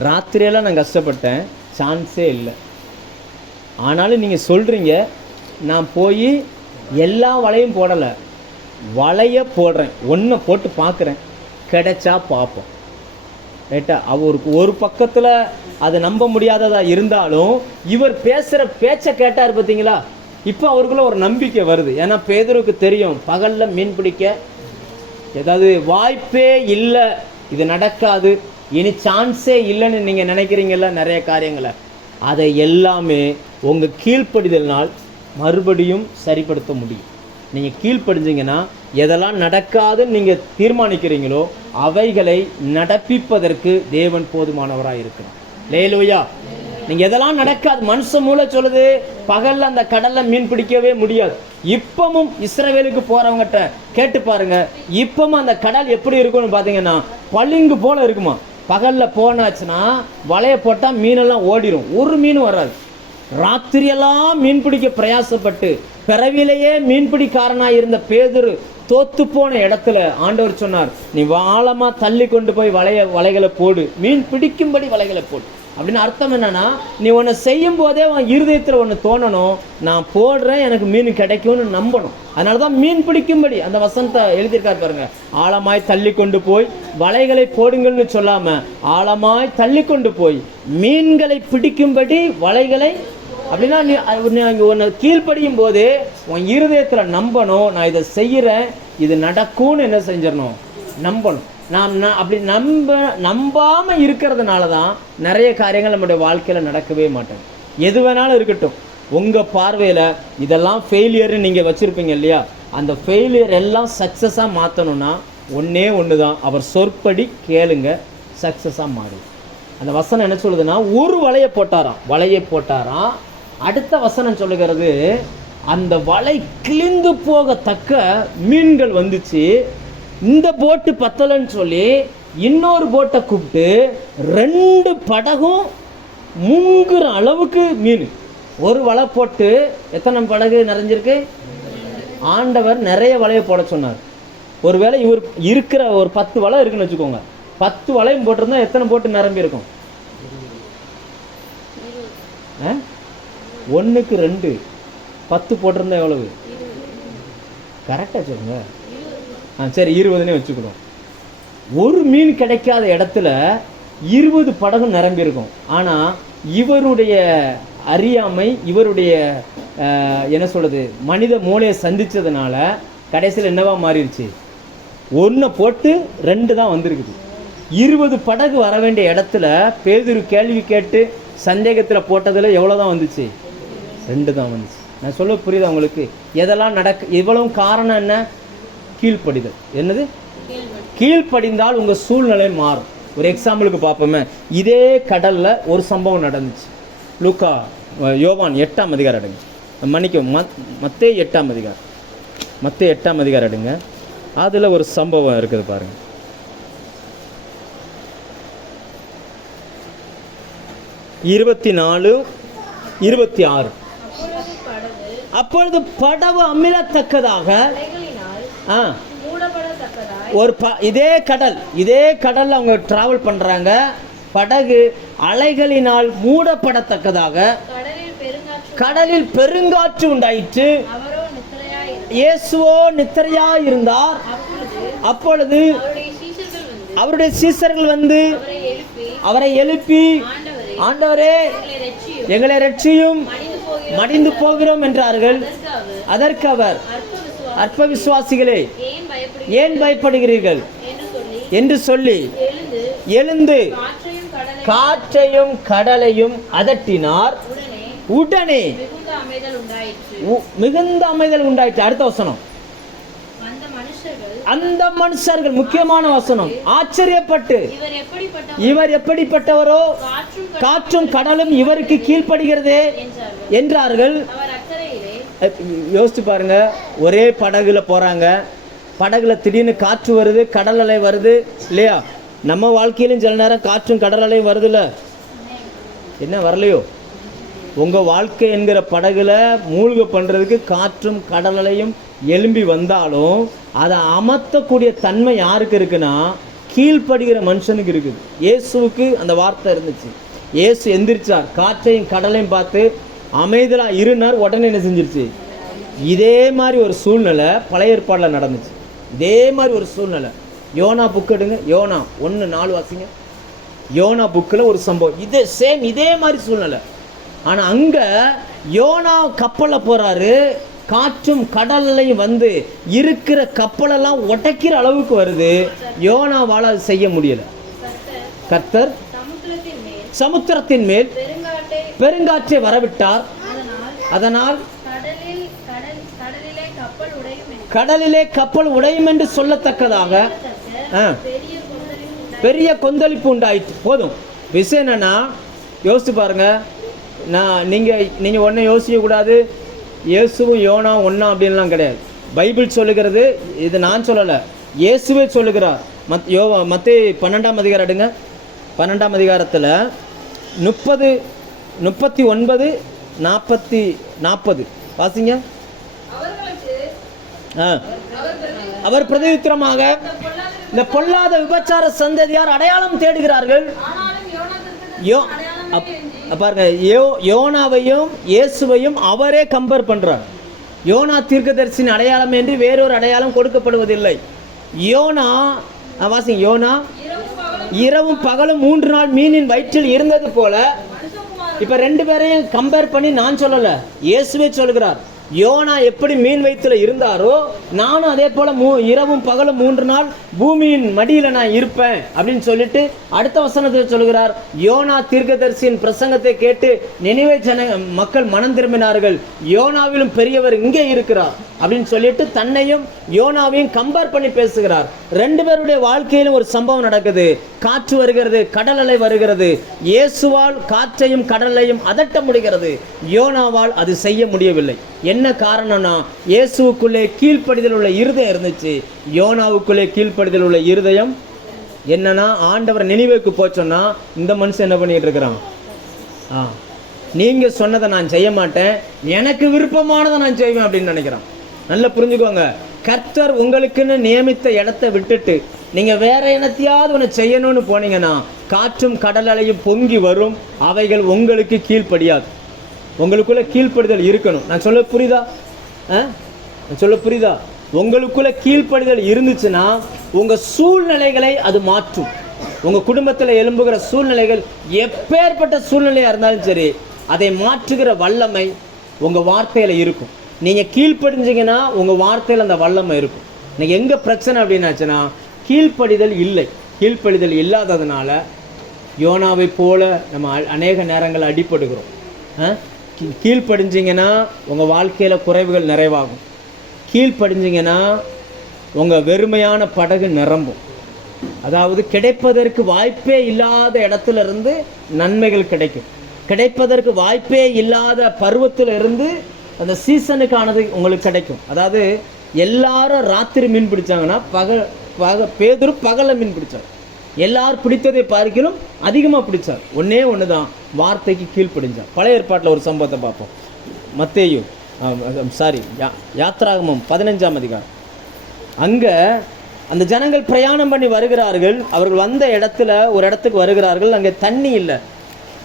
ராத்திரியெல்லாம் நான் கஷ்டப்பட்டேன், சான்ஸே இல்லை. ஆனாலும் நீங்கள் சொல்கிறீங்க, நான் போய் எல்லா வலையும் போடலை, வலையை போடுறேன், ஒன்றை போட்டு பார்க்குறேன், கிடைச்சா பார்ப்போம். ரைட்டா? அவருக்கு ஒரு பக்கத்தில் அது நம்ப முடியாததாக இருந்தாலும் இவர் பேசுகிற பேச்சை கேட்டார் பார்த்தீங்களா? இப்போ அவருக்குள்ள ஒரு நம்பிக்கை வருது. ஏன்னா பேதுருக்கு தெரியும், பகலில் மீன் பிடிக்க ஏதாவது வாய்ப்பே இல்லை, இது நடக்காது, இனி சான்ஸே இல்லைன்னு நீங்கள் நினைக்கிறீங்கல்ல நிறைய காரியங்களை, அதை எல்லாமே உங்கள் கீழ்ப்படிதல்னால் மறுபடியும் சரிப்படுத்த முடியும். நீங்கள் கீழ்ப்படிஞ்சிங்கன்னா எதெல்லாம் நடக்காதுன்னு நீங்கள் தீர்மானிக்கிறீங்களோ அவைகளை நடப்பிப்பதற்கு தேவன் போதுமானவராக இருக்கிறார். லேலூயா. நீங்கள் எதெல்லாம் நடக்காது, மனுஷன் மூளை சொல்லுது பகலில் அந்த கடலில் மீன் பிடிக்கவே முடியாது. இப்பவும் இஸ்ரவேலுக்கு போகிறவங்ககிட்ட கேட்டு பாருங்க, இப்பவும் அந்த கடல் எப்படி இருக்கும்னு பார்த்தீங்கன்னா பளிங்கு போல இருக்குமா. பகலில் போனாச்சுன்னா வலையை போட்டால் மீனெல்லாம் ஓடிடும், ஒரு மீன் வராது. ராத்திரியெல்லாம் மீன் பிடிக்க பிரயாசப்பட்டு பிறவிலேயே மீன்பிடிக்காரனாக இருந்த பேதுரு தோத்து போன இடத்துல ஆண்டவர் சொன்னார், நீ ஆழமாக தள்ளி கொண்டு போய் வலைகளை போடு, மீன் பிடிக்கும்படி வலைகளை போடு. அப்படின்னு அர்த்தம் என்னன்னா, நீ ஒன்று செய்யும் போதே உன் இருதயத்தில் ஒன்று தோணணும், நான் போடுறேன் எனக்கு மீன் கிடைக்கும்னு நம்பணும். அதனால தான் மீன் பிடிக்கும்படி அந்த வசனத்தை எழுதியிருக்காரு பாருங்க. ஆழமாய் தள்ளி கொண்டு போய் வலைகளை போடுங்கள்னு சொல்லாம ஆழமாய் தள்ளி கொண்டு போய் மீன்களை பிடிக்கும்படி வலைகளை. அப்படின்னா நீ ஒன்று கீழ்ப்படியும் போது உன் இருதயத்தில் நம்பணும், நான் இதை செய்கிறேன், இது நடக்கும்னு என்ன செஞ்சிடணும், நம்பணும். நான் அப்படி நம்பாமல் இருக்கிறதுனால தான் நிறைய காரியங்கள் நம்முடைய வாழ்க்கையில் நடக்கவே மாட்டேன். எது வேணாலும் இருக்கட்டும், உங்கள் பார்வையில் இதெல்லாம் ஃபெயிலியர்னு நீங்கள் வச்சுருப்பீங்க இல்லையா, அந்த ஃபெயிலியர் எல்லாம் சக்ஸஸாக மாற்றணும்னா ஒன்றே ஒன்று தான், அவர் சொற்படி கேளுங்க, சக்ஸஸாக மாறும். அந்த வசனம் என்ன சொல்லுதுன்னா, ஒரு வலையை போட்டாராம். அடுத்த வசனம் சொல்லுகிறது, அந்த வலை கிழிந்து போகத்தக்க மீன்கள் வந்துச்சு. இந்த போட்டு பத்தலைன்னு சொல்லி இன்னொரு போட்டை கூப்பிட்டு 2 படகும் முங்குற அளவுக்கு மீன். ஒரு வலை போட்டு எத்தனை படகு நிறைஞ்சிருக்கு? ஆண்டவர் நிறைய வலையை போட சொன்னார். ஒருவேளை இவர் இருக்கிற ஒரு 10 வலை இருக்குன்னு வச்சுக்கோங்க, 10 வலையும் போட்டிருந்தா எத்தனை போட்டு நிரம்பி இருக்கும்? 1க்கு 2, 10 போட்டிருந்தா எவ்வளவு? கரெக்டாக சொல்லுங்க. சரி, 20னே வச்சுக்கணும். ஒரு மீன் கிடைக்காத இடத்துல 20 படகும் நிரம்பி இருக்கும். ஆனால் இவருடைய அறியாமை, இவருடைய என்ன சொல்றது, மனித மூளையை சந்திச்சதுனால கடைசியில் என்னவா மாறிடுச்சு? 1 போட்டு 2 தான் வந்திருக்குது. 20 படகு வர வேண்டிய இடத்துல பேதுரு கேள்வி கேட்டு சந்தேகத்தில் போட்டதில் எவ்வளோ தான் வந்துச்சு? 2 தான் வந்துச்சு. நான் சொல்ல புரியுதா உங்களுக்கு? எதெல்லாம் இவ்வளவு காரணம் என்ன? கீழ்ப்படிதல். என்னது? கீழ்ப்படிந்தால் உங்கள் சூழ்நிலை மாறும். ஒரு எக்ஸாம்பிளுக்கு பார்ப்போமே, இதே கடலில் ஒரு சம்பவம் நடந்துச்சு. லூக்கா யோவான் 8ஆம் அதிகாரம் எடுங்க, மன்னிக்கும் மத்தேயு 8ஆம் அதிகாரம், மத்தேயு 8ஆம் அதிகாரம் எடுங்க. அதில் ஒரு சம்பவம் இருக்குது பாருங்க. இருபத்தி 26. அப்பொழுது படவு அமிழத்தக்கதாக ஒரு இதே கடல்ல அவங்க டிராவல் பண்றாங்க. படகு அலைகளினால் மூடப்படத்தக்கதாக கடலில் பெருங்காற்று உண்டாயிற்று. இயேசுவோ நித்திரையா இருந்தார். அப்பொழுது அவருடைய சீசர்கள் வந்து அவரை எழுப்பி, ஆண்டவரே எங்களை ரட்சியும், மடிந்து போகிறோம் என்றார்கள். அதற்கு அவர், அற்ப விசுவாசிகளே ஏன் பயப்படுகிறீர்கள் என்று சொல்லி எழுந்து காற்றையும் கடலையும் அதட்டினார். உடனே மிகுந்த அமைதல் உண்டாயிற்று. அடுத்த வசனம், அந்த மனுஷர்கள், முக்கியமான வசனம், ஆச்சரியப்பட்டு இவர் எப்படிப்பட்டவரோ, காற்றும் கடலும் இவருக்கு கீழ்ப்படுகிறதே என்றார்கள். யோசிச்சு பாருங்க, ஒரே படகுல போறாங்க, படகுல திடீர்னு காற்று வருது, கடல் அலை வருது இல்லையா? நம்ம வாழ்க்கையிலும் சில நேரம் காற்றும் கடல் அலையும் வருதுல்ல, என்ன வரலையோ? உங்க வாழ்க்கை என்கிற படகுல மூழ்க பண்றதுக்கு காற்றும் கடல் அலையும் எழும்பி வந்தாலும் அதை அமர்த்தக்கூடிய தன்மை யாருக்கு இருக்குன்னா, கீழ்ப்படுகிற மனுஷனுக்கு இருக்குது. இயேசுவுக்கு அந்த வார்த்தை இருந்துச்சு. இயேசு எந்திரிச்சார், காற்றையும் கடலையும் பார்த்து அமைதலா இருனார். உடனே என்ன செஞ்சிருச்சு? இதே மாதிரி ஒரு சூழ்நிலை பழைய ஏற்பாடில் நடந்துச்சு. இதே மாதிரி ஒரு சூழ்நிலை. யோனா புக் எடுங்க, யோனா 1:4 வாசிங்க. யோனா புக்கில் ஒரு சம்பவம், இதே மாதிரி சூழ்நிலை. ஆனால் அங்கே யோனா கப்பலில் போகிறாரு, காற்றும் கடல்லையும் வந்து இருக்கிற கப்பலெல்லாம் உடைக்கிற அளவுக்கு வருது. யோனாவால் அது செய்ய முடியல. கர்த்தர் சமுத்திரத்தின் மேல் பெருங்காற்றை வரவிட்டார். அதனால் கடலிலே கப்பல் உடையும் என்று சொல்லத்தக்கதாக பெரிய கொந்தளிப்பு உண்டாயிற்று. போதும். விஷயம் என்னன்னா, யோசிச்சு பாருங்க. நீங்கள் ஒன்றும் யோசிக்கக்கூடாது, இயேசுவும் யோனா ஒன்றா அப்படின்லாம் கிடையாது. பைபிள் சொல்லுகிறது, இது நான் சொல்லலை, இயேசுவே சொல்லுகிறார். மத்தேயு 12ஆம் அதிகாரம் எடுங்க. 12ஆம் அதிகாரத்தில் 30, 39, 40 வாசிங்க. அவர் பிரதியுத்தரமாக, இந்த பொல்லாத விபச்சார சந்ததியார் அடையாளம் தேடுகிறார்கள். பாருங்க, யோனாவையும் இயேசுவையும் அவரே கம்பேர் பண்றார். யோனா தீர்க்கதரிசியின் அடையாளம் என்று வேறொரு அடையாளம் கொடுக்கப்படுவதில்லை. யோனா வாசிங்க. யோனா இரவும் பகலும் 3 நாள் மீனின் வயிற்றில் இருந்தது போல. இப்ப 2 பேரையும் கம்பேர் பண்ணி நான் சொல்லல, இயேசுவே சொல்கிறார். யோனா எப்படி மீன் வயிற்றுல இருந்தாரோ, நானும் அதே போல இரவும் பகலும் 3 நாள் பூமியின் மடியில நான் இருப்பேன் அப்படின்னு சொல்லிட்டு அடுத்த வசனத்தில் சொல்கிறார். யோனா தீர்க்கதரிசியின் பிரசங்கத்தை கேட்டு நினிவே மக்கள் மனம் திரும்பினார்கள். யோனாவிலும் பெரியவர் இங்கே இருக்கிறார் அப்படின்னு சொல்லிட்டு தன்னையும் யோனாவையும் கம்பேர் பண்ணி பேசுகிறார். 2 பேருடைய வாழ்க்கையிலும் ஒரு சம்பவம் நடக்குது. காற்று வருகிறது, கடல் அலை வருகிறது. இயேசுவால் காற்றையும் கடலையும் அதட்ட முடிகிறது, யோனாவால் அது செய்ய முடியவில்லை. என்ன காரணம்னா, இயேசுவுக்குள்ளே கீழ்ப்படிதல் உள்ள இருதயம் இருந்துச்சு, யோனாவுக்குள்ளே கீழ்ப்படிதல் உள்ள இருதயம் என்னன்னா, ஆண்டவர் நினிவேக்கு போச்சோன்னா இந்த மனுஷன் என்ன பண்ணிட்டு இருக்கிறான், நீங்க சொன்னதை நான் செய்ய மாட்டேன், எனக்கு விருப்பமானதை நான் செய்வேன் அப்படின்னு நினைக்கிறான். நல்லா புரிஞ்சுக்கோங்க. கர்த்தர் உங்களுக்குன்னு நியமித்த இடத்தை விட்டுட்டு நீங்க வேற என்னத்தையாவது ஒன்று செய்யணும்னு போனீங்கன்னா, காற்றும் கடல் அலையும் பொங்கி வரும், அவைகள் உங்களுக்கு கீழ்ப்படியாது. உங்களுக்குள்ள கீழ்ப்படிதல் இருக்கணும். நான் சொல்ல புரியுதா? உங்களுக்குள்ள கீழ்ப்படிதல் இருந்துச்சுன்னா உங்க சூழ்நிலைகளை அது மாற்றும். உங்க குடும்பத்தில் எழும்புகிற சூழ்நிலைகள் எப்பேற்பட்ட சூழ்நிலையா இருந்தாலும் சரி, அதை மாற்றுகிற வல்லமை உங்க வார்த்தையில இருக்கும். நீங்க கீழ்ப்படிஞ்சீங்கன்னா உங்க வார்த்தையில் அந்த வல்லமை இருக்கும். இன்னைக்கு எங்க பிரச்சனை அப்படின்னாச்சுன்னா, கீழ்ப்படிதல் இல்லை. கீழ்ப்படிதல் இல்லாததுனால யோனாவை போல நம்ம அநேக நேரங்கள் அடிபடுகிறோம். கீழ்ப்படிஞ்சிங்கன்னா உங்கள் வாழ்க்கையில் குறைவுகள் நிறைவாகும். கீழ்ப்படிஞ்சிங்கன்னா உங்கள் வெறுமையான படகு நிரம்பும். அதாவது கிடைப்பதற்கு வாய்ப்பே இல்லாத இடத்துல இருந்து நன்மைகள் கிடைக்கும். கிடைப்பதற்கு வாய்ப்பே இல்லாத பருவத்தில் இருந்து அந்த சீசனுக்கானது உங்களுக்கு கிடைக்கும். அதாவது எல்லாரும் ராத்திரி மீன் பிடிச்சாங்கன்னா பேதுரு பகலில் மீன் பிடிச்சார். எல்லாரும் பிடித்ததை பார்க்கிலும் அதிகமாக பிடிச்சார். ஒன்று தான், வார்த்தைக்கு கீழ்ப்படிஞ்சார். பழைய ஏற்பாட்டில் ஒரு சம்பவத்தை பார்ப்போம். மத்தேயு யாத்ராகமம் 15ஆம் அதிகாரம். அங்கே அந்த ஜனங்கள் பிரயாணம் பண்ணி வருகிறார்கள். அவர்கள் வந்த இடத்துல ஒரு இடத்துக்கு வருகிறார்கள், அங்கே தண்ணி இல்லை.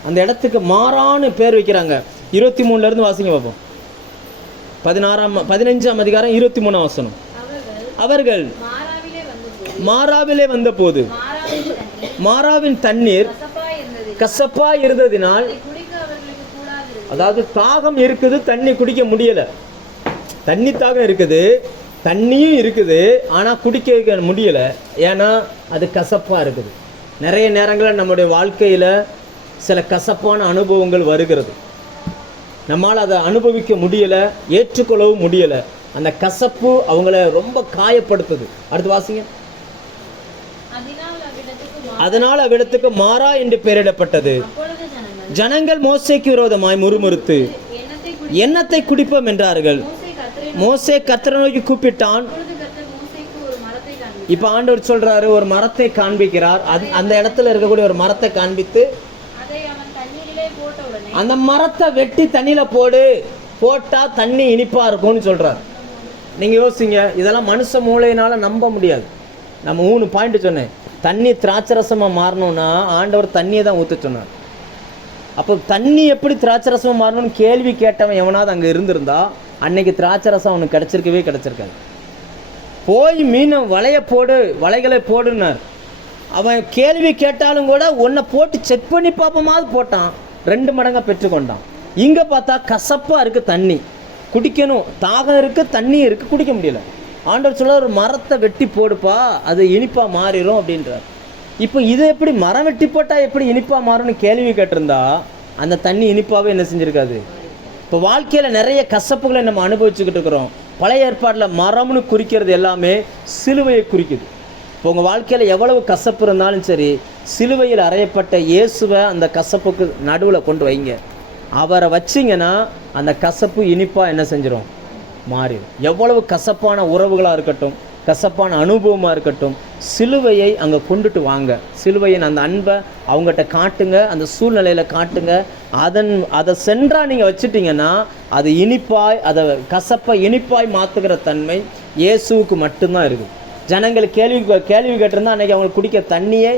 அந்த இடத்துக்கு மாறான்னு பேர் வைக்கிறாங்க. 23 வாசிங்க பார்ப்போம். 15ஆம் அதிகாரம் 23 வசனம். அவர்கள் மாராவிலே வந்தபோது மாராவின் தண்ணீர் கசப்பா இருந்ததினால், அதாவது தாகம் இருக்குது, தண்ணி குடிக்க முடியல. தண்ணி தாகம் இருக்குது, தண்ணியும் இருக்குது, ஆனால் குடிக்க முடியல. ஏன்னா அது கசப்பா இருக்குது. நிறைய நேரங்களில் நம்முடைய வாழ்க்கையில் சில கசப்பான அனுபவங்கள் வருகிறது. நம்மால் அதை அனுபவிக்க முடியலை, ஏற்றுக்கொள்ளவும் முடியலை. அந்த கசப்பு அவங்கள ரொம்ப காயப்படுத்துது. அடுத்து வாசிங்க. அதனால் அவ்விடத்துக்கு மாறா என்று பெயரிடப்பட்டது. ஜனங்கள் மோசேக்கு விரோதமாய் முறுமுறுத்து எண்ணத்தை குடிப்போம் என்றார்கள். மோசே கர்த்தரை நோக்கி கூப்பிட்டான். இப்ப ஆண்டவர் சொல்றாரு, ஒரு மரத்தை காண்பிக்கிறார். அந்த இடத்துல இருக்கக்கூடிய ஒரு மரத்தை காண்பித்து, அந்த மரத்தை வெட்டி தண்ணியில போட்டா தண்ணி இனிப்பா இருக்கும்னு சொல்றாரு. நீங்க யோசிங்க, இதெல்லாம் மனுஷ மூளையினால நம்ப முடியாது. நம்ம 3 பாயிண்ட் சொன்னேன். தண்ணி திராட்சரசமா மாறணும்னா ஆண்டவர் தண்ணியை தான் ஊற்ற சொன்னார். அப்போ தண்ணி எப்படி திராட்சரசமா மாறணும்னு கேள்வி கேட்டவன் எவனாவது அங்கே இருந்திருந்தா அன்னைக்கு திராட்சரசம் அவனுக்கு கிடைச்சிருக்காது. போய் மீனை வலைகளை போடுனார். அவன் கேள்வி கேட்டாலும் கூட ஒன்றை போட்டு செக் பண்ணி பார்ப்போமாவது போட்டான். 2 மடங்கா பெற்றுக்கொண்டான். இங்கே பார்த்தா கசப்பாக இருக்குது, தண்ணி குடிக்கணும், தாகம் இருக்குது, தண்ணி இருக்குது, குடிக்க முடியல. ஆண்டவர் சொல்ல, ஒரு மரத்தை வெட்டி போடுப்பா, அது இனிப்பாக மாறிடும் அப்படின்றார். இப்போ இதை எப்படி மரம் வெட்டி போட்டால் எப்படி இனிப்பாக மாறும்னு கேள்வி கேட்டிருந்தா அந்த தண்ணி இனிப்பாகவே என்ன செஞ்சுருக்காது. இப்போ வாழ்க்கையில் நிறைய கசப்புகளை நம்ம அனுபவிச்சுக்கிட்டு இருக்கிறோம். பழைய ஏற்பாட்டில் மரம்னு குறிக்கிறது எல்லாமே சிலுவையை குறிக்குது. இப்போ உங்கள் வாழ்க்கையில் எவ்வளவு கசப்பு இருந்தாலும் சரி, சிலுவையில் அறையப்பட்ட இயேசுவை அந்த கசப்புக்கு நடுவில் கொண்டு வைங்க. அவரை வச்சிங்கன்னா அந்த கசப்பு இனிப்பாக என்ன செஞ்சிடும், மாறிடும். எவ்வளவு கசப்பான உறவுகளாக இருக்கட்டும், கசப்பான அனுபவமாக இருக்கட்டும், சிலுவையை அங்கே கொண்டுட்டு வாங்க. சிலுவையின் அந்த அன்பை அவங்ககிட்ட காட்டுங்க, அந்த சூழ்நிலையில் காட்டுங்க. அதை சென்றால் நீங்கள் வச்சுட்டிங்கன்னா அது இனிப்பாய், அதை கசப்பை இனிப்பாய் மாற்றுகிற தன்மை இயேசுவுக்கு மட்டும்தான் இருக்குது. ஜனங்கள் கேள்வி கேட்டிருந்தா அன்றைக்கி அவங்களுக்கு குடிக்க தண்ணியே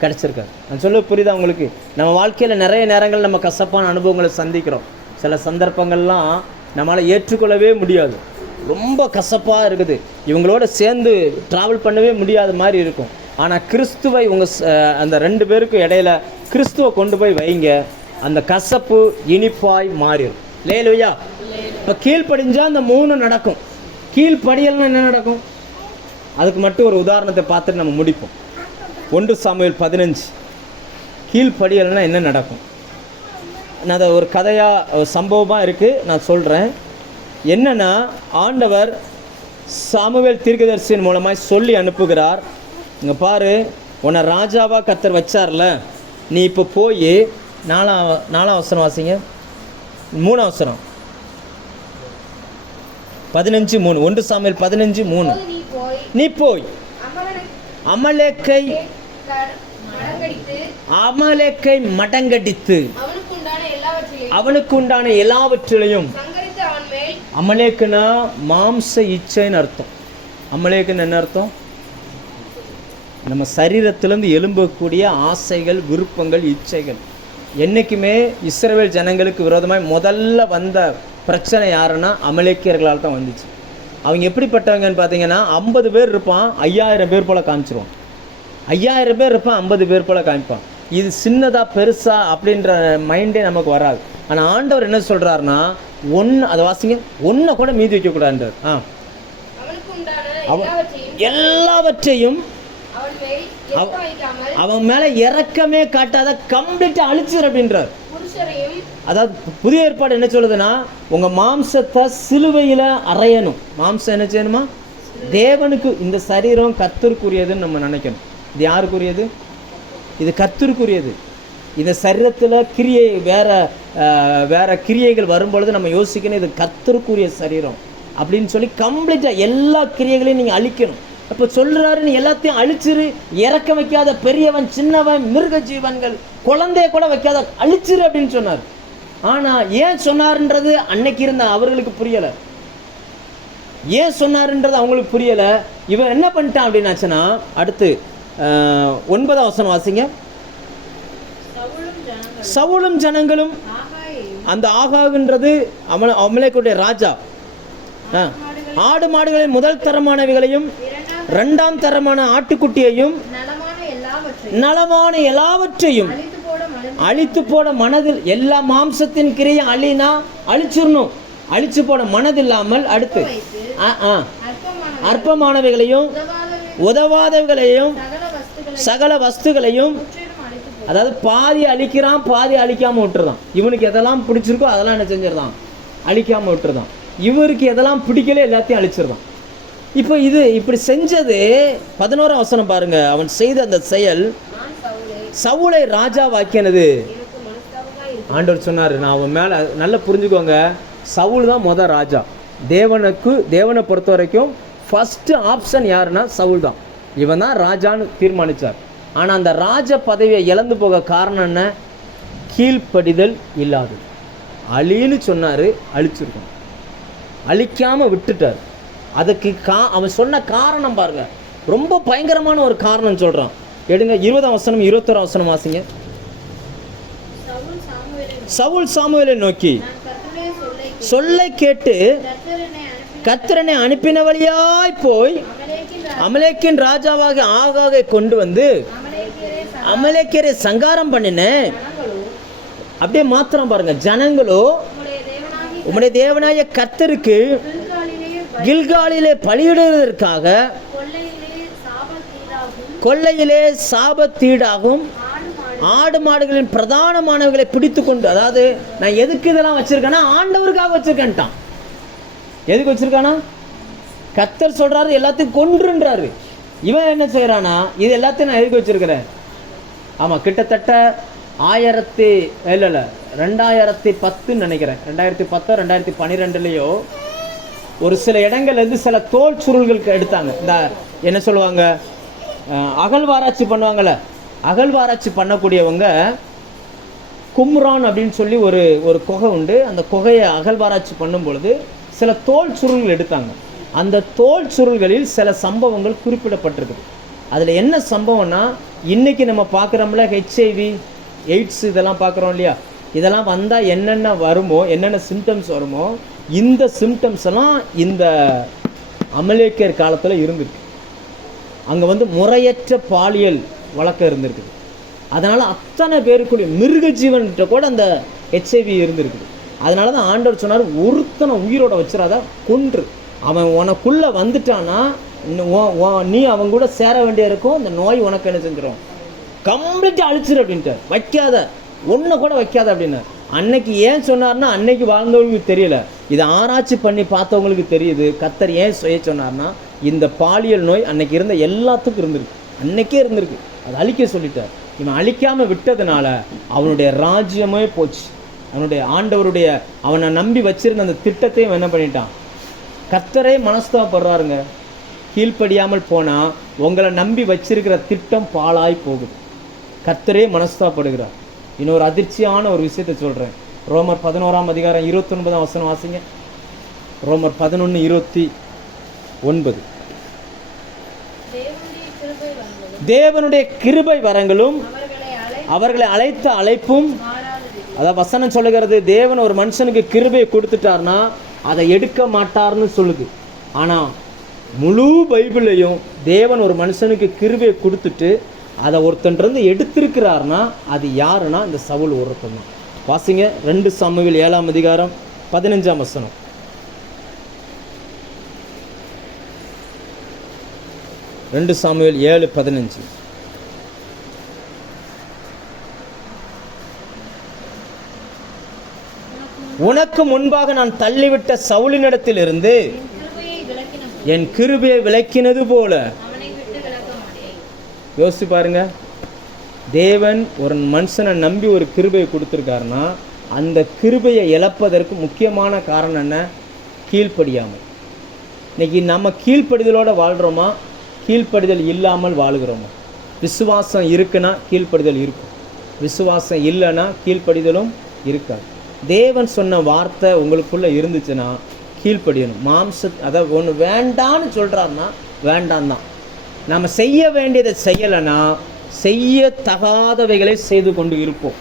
கிடச்சிருக்காரு. நான் சொல்ல புரியுதா உங்களுக்கு? நம்ம வாழ்க்கையில் நிறைய நேரங்கள் நம்ம கசப்பான அனுபவங்களை சந்திக்கிறோம். சில சந்தர்ப்பங்கள்லாம் நம்மளால் ஏற்றுக்கொள்ளவே முடியாது, ரொம்ப கசப்பாக இருக்குது, இவங்களோட சேர்ந்து ட்ராவல் பண்ணவே முடியாத மாதிரி இருக்கும். ஆனால் கிறிஸ்துவை அந்த 2 பேருக்கு இடையில கிறிஸ்துவை கொண்டு போய் வைங்க, அந்த கசப்பு இனிப்பாய் மாறிடும். லேலுயா. இப்போ கீழ்ப்படிஞ்சால் அந்த 3 நடக்கும். கீழ்ப்படியல்னா என்ன நடக்கும்? அதுக்கு மட்டும் ஒரு உதாரணத்தை பார்த்துட்டு நம்ம முடிப்போம். 1 சாமுவேல் 15. கீழ்ப்படியல்னா என்ன நடக்கும்? நான் அதை ஒரு கதையாக சம்பவமாக இருக்குது, நான் சொல்கிறேன். என்னன்னா, ஆண்டவர் சாமுவேல் தீர்க்கதரிசியின் மூலமாய் சொல்லி அனுப்புகிறார். இங்கே பாரு, உன்னை ராஜாவாக கர்த்தர் வச்சார்ல, நீ இப்போ போய் 4ஆம் வசனம் வாசிங்க. 3ஆம் வசனம் 15:3. 1 சாமுவேல் 15:3. நீ போய் அமலேக்கை மடங்கடித்து அவனுக்கு உண்டான எல்லாவற்றிலையும். அமலேக்குனா மாம்ச இச்சைன்னு அர்த்தம். அமலேக்குன்னு என்ன அர்த்தம்? நம்ம சரீரத்திலேருந்து எழும்பக்கூடிய ஆசைகள், விருப்பங்கள், இச்சைகள். என்றைக்குமே இஸ்ரவேல் ஜனங்களுக்கு விரோதமாக முதல்ல வந்த பிரச்சனை யாருன்னா அமலேக்கியர்களால் தான் வந்துச்சு. அவங்க எப்படிப்பட்டவங்கன்னு பார்த்தீங்கன்னா, 50 பேர் இருப்பான், 5000 பேர் போல் காமிச்சிருவான். 5000 பேர் இருப்பான், 50 பேர் போல் காமிப்பான். இது சின்னதா பெருசா அப்படின்ற மைண்டே நமக்கு வராது. ஆனால் ஆண்டவர் என்ன சொல்கிறாருன்னா, அதை வாசிங்க, ஒன்றை கூட மீதி வைக்கக்கூடாதுன்றார். எல்லாவற்றையும் அவன் மேலே இறக்கமே காட்டாத கம்ப்ளீட்டாக அழிச்சிரு அப்படின்றார். அதாவது புதிய ஏற்பாடு என்ன சொல்லுதுன்னா, உங்கள் மாம்சத்தை சிலுவையில் அறையணும். மாம்சம் என்ன செய்யணுமா? தேவனுக்கு. இந்த சரீரம் கர்த்தருக்குரியதுன்னு நம்ம நினைக்கணும். இது யாருக்குரியது? இது கர்த்தருக்குரியது. இந்த சரீரத்தில் கிரியை வேற கிரியைகள் வரும்பொழுது நம்ம யோசிக்கணும், இது கர்த்தருக்குரிய சரீரம் அப்படின்னு சொல்லி கம்ப்ளீட்டாக எல்லா கிரியைகளையும் நீங்கள் அழிக்கணும். அப்போ சொல்கிறாரு, நீ எல்லாத்தையும் அழிச்சிரு, இறக்க வைக்காத பெரியவன், சின்னவன், மிருக ஜீவன்கள், குழந்தைய கூட வைக்காத, அழிச்சிரு அப்படின்னு சொன்னார். ஆனால் ஏன் சொன்னார்ன்றது அன்னைக்கு இருந்த அவர்களுக்கு புரியலை. ஏன் சொன்னார்ன்றது அவங்களுக்கு புரியலை. இவன் என்ன பண்ணிட்டான் அப்படின்னாச்சுன்னா, அடுத்து 9ஆம் வசனம் வாசிங்க. சவுலும் ஜனங்களும் அந்த ஆகாகுன்றது அமலேக்குடைய ராஜா, ஆடு மாடுகளின் முதல் தரமானவைகளையும் 2ஆம் தரமான ஆட்டுக்குட்டியையும் நலமான எல்லாவற்றையும் அழித்து போட மனதில். எல்லா மாம்சத்தின் கிரியை அழினா அழிச்சிடணும், அழிச்சு போட மனதில்லாமல். அடுத்து அற்பமானவைகளையும் உதவாதவைகளையும் சகல வஸ்துகளையும், அதாவது பாதி அழிக்கிறான், பாதி அழிக்காம விட்டுருதான். இவனுக்கு எதெல்லாம் பிடிச்சிருக்கோ அதெல்லாம் என்ன செஞ்சிருந்தான், அழிக்காம விட்டுருதான். இவருக்கு எதெல்லாம் பிடிக்கல எல்லாத்தையும் அழிச்சிருந்தான். இப்போ இது இப்படி செஞ்சது 11ஆம் வசனம் பாருங்க. அவன் செய்த அந்த செயல் சவுலை ராஜாவாக்கினது. ஆண்டவர் சொன்னார், நான் அவன் மேலே நல்லா புரிஞ்சுக்கோங்க, சவுல் தான் முதல் ராஜா. தேவனை பொறுத்த வரைக்கும் ஃபர்ஸ்ட் ஆப்ஷன் யாருன்னா சவுல் தான். இவன் தான் ராஜான்னு தீர்மானித்தார். ஆனால் அந்த ராஜ பதவியை இழந்து போக காரணம் என்ன? கீழ்ப்படிதல் இல்லாது. அழின்னு சொன்னார், அழிச்சிருக்கோம், அழிக்காமல் விட்டுட்டார். அதுக்கு அவன் சொன்ன காரணம் பாருங்க, ரொம்ப பயங்கரமான ஒரு காரணம் சொல்கிறான். எடுங்க 20ஆம் வசனம் 21ஆம் வசனம் வாசிங்க. சவுல் சாமுவேலை நோக்கி, சொல்லை கேட்டு கர்த்தரனை அனுப்பின வழியாய் போய் அமலேக்கின் ராஜாவாக ஆகாகை கொண்டு வந்து அமலேக்கியரை சங்காரம் பண்ணினேன். அப்படியே மாத்திரம் பாருங்க, ஜனங்களோ உம்முடைய தேவனாய கர்த்தருக்கு கில்காலிலே பலியிடுவதற்காக கொள்ளையிலே சாபத்தீடாகும் ஆடு மாடுகளின் பிரதானமானவர்களை பிடித்து கொண்டு. அதாவது நான் எதுக்கு இதெல்லாம் வச்சிருக்கேன்னா ஆண்டவருக்காக வச்சிருக்கேன்ட்டான். எதுக்கு வச்சிருக்கானா? கர்த்தர் சொல்றாரு எல்லாத்தையும் கொன்றுன்றாரு. இவன் என்ன செய்யறானா, இது எல்லாத்தையும் நான் எழுதி வச்சிருக்கிறேன். ஆமா, கிட்டத்தட்ட 2010 நினைக்கிறேன், 2010 2012 ஒரு சில இடங்கள்ல இருந்து சில தோல் சுருள்களுக்கு எடுத்தாங்க. இந்த என்ன சொல்லுவாங்க, அகழ்வாராய்ச்சி பண்ணுவாங்கல்ல, அகழ்வாராய்ச்சி பண்ணக்கூடியவங்க கும்ரான் அப்படின்னு சொல்லி ஒரு குகை உண்டு. அந்த குகையை அகழ்வாராய்ச்சி பண்ணும் பொழுது சில தோல் சுருள்கள் எடுத்தாங்க. அந்த தோல் சுருள்களில் சில சம்பவங்கள் குறிப்பிடப்பட்டிருக்குது. அதில் என்ன சம்பவம்னா, இன்னைக்கு நம்ம பார்க்குறோம்ல, HIV எய்ட்ஸ் இதெல்லாம் பார்க்குறோம் இல்லையா, இதெல்லாம் வந்தால் என்னென்ன வருமோ, என்னென்ன சிம்டம்ஸ் வருமோ, இந்த சிம்டம்ஸ் எல்லாம் இந்த அமலேக்கியர் காலத்தில் இருந்திருக்கு. அங்கே முறையற்ற பாலியல் வழக்கம் இருந்திருக்குது. அதனால் அத்தனை பேருக்குரிய மிருக ஜீவன்கிட்ட கூட அந்த HIV இருந்திருக்குது. அதனால தான் ஆண்டவர் சொன்னார், ஒருத்தனை உயிரோட வச்சிடாத, கொன்று. அவன் உனக்குள்ளே வந்துட்டானா நீ அவன் கூட சேர வேண்டிய இருக்கும். இந்த நோய் உனக்கு என்ன செஞ்சிடும், கம்ப்ளீட்டாக அழிச்சிரு அப்படின்ட்டு, வைக்காத, ஒன்றை கூட வைக்காத அப்படின்னு. அன்னைக்கு ஏன் சொன்னார்னா, அன்னைக்கு வாழ்ந்தவங்களுக்கு தெரியல, இதை ஆராய்ச்சி பண்ணி பார்த்தவங்களுக்கு தெரியுது. கர்த்தர் ஏன் செய்ய சொன்னார்னா, இந்த பாலியல் நோய் அன்னைக்கு இருந்த எல்லாத்துக்கும் இருந்திருக்கு, அன்னைக்கே இருந்திருக்கு. அதை அழிக்க சொல்லிட்டார். இவன் அழிக்காமல் விட்டதுனால அவனுடைய ராஜ்யமே போச்சு. அவனுடைய ஆண்டவருடைய அவனை நம்பி வச்சிருந்த அந்த திட்டத்தையும் என்ன பண்ணிட்டான். கர்த்தரே மனஸ்தாபப்படுறாருங்க. கீழ்ப்படியாமல் போனால் உங்களை நம்பி வச்சிருக்கிற திட்டம் பாழாய் போகுது. கர்த்தரே மனஸ்தாபப்படுகிறார். இன்னொரு அதிர்ச்சியான ஒரு விஷயத்தை சொல்கிறேன். ரோமர் 11 29 வாசிங்க. ரோமர் 11:29. தேவனுடைய கிருபை வரங்களும் அவர்களை அழைத்த அழைப்பும், அதான் வசனம் சொல்லுகிறது, தேவன் ஒரு மனுஷனுக்கு கிருபையை கொடுத்துட்டார்னா அதை எடுக்க மாட்டார்னு சொல்லுது. ஆனால் முழு பைபிளையும் தேவன் ஒரு மனுஷனுக்கு கிருபையை கொடுத்துட்டு அதை ஒருத்தன்றது எடுத்திருக்கிறார்னா அது யாருன்னா இந்த சவுல் ஒருத்தன் தான். வாசிங்க 2 சாமுவேல் 7:15. 2 சாமுவேல் 7:15. உனக்கு முன்பாக நான் தள்ளிவிட்ட சவுலினிடத்தில் இருந்து என் கிருபையை விலக்கினது போல. யோசிச்சு பாருங்க, தேவன் ஒரு மனுஷனை நம்பி ஒரு கிருபையை கொடுத்துருக்காருன்னா அந்த கிருபையை இழப்பதற்கு முக்கியமான காரணம் என்ன, கீழ்ப்படியாமல். இன்னைக்கு நம்ம கீழ்ப்படிதலோடு வாழ்கிறோமா, கீழ்ப்படிதல் இல்லாமல் வாழுகிறோமா? விசுவாசம் இருக்குன்னா கீழ்ப்படிதல் இருக்கும், விசுவாசம் இல்லைன்னா கீழ்ப்படிதலும் இருக்காது. தேவன் சொன்ன வார்த்தை உங்களுக்குள்ளே இருந்துச்சுன்னா கீழ்ப்படியணும். அதை ஒன்று வேண்டான்னு சொல்கிறாருன்னா வேண்டாம் தான். நம்ம செய்ய வேண்டியதை செய்யலைன்னா செய்ய தகாதவைகளை செய்து கொண்டு இருப்போம்.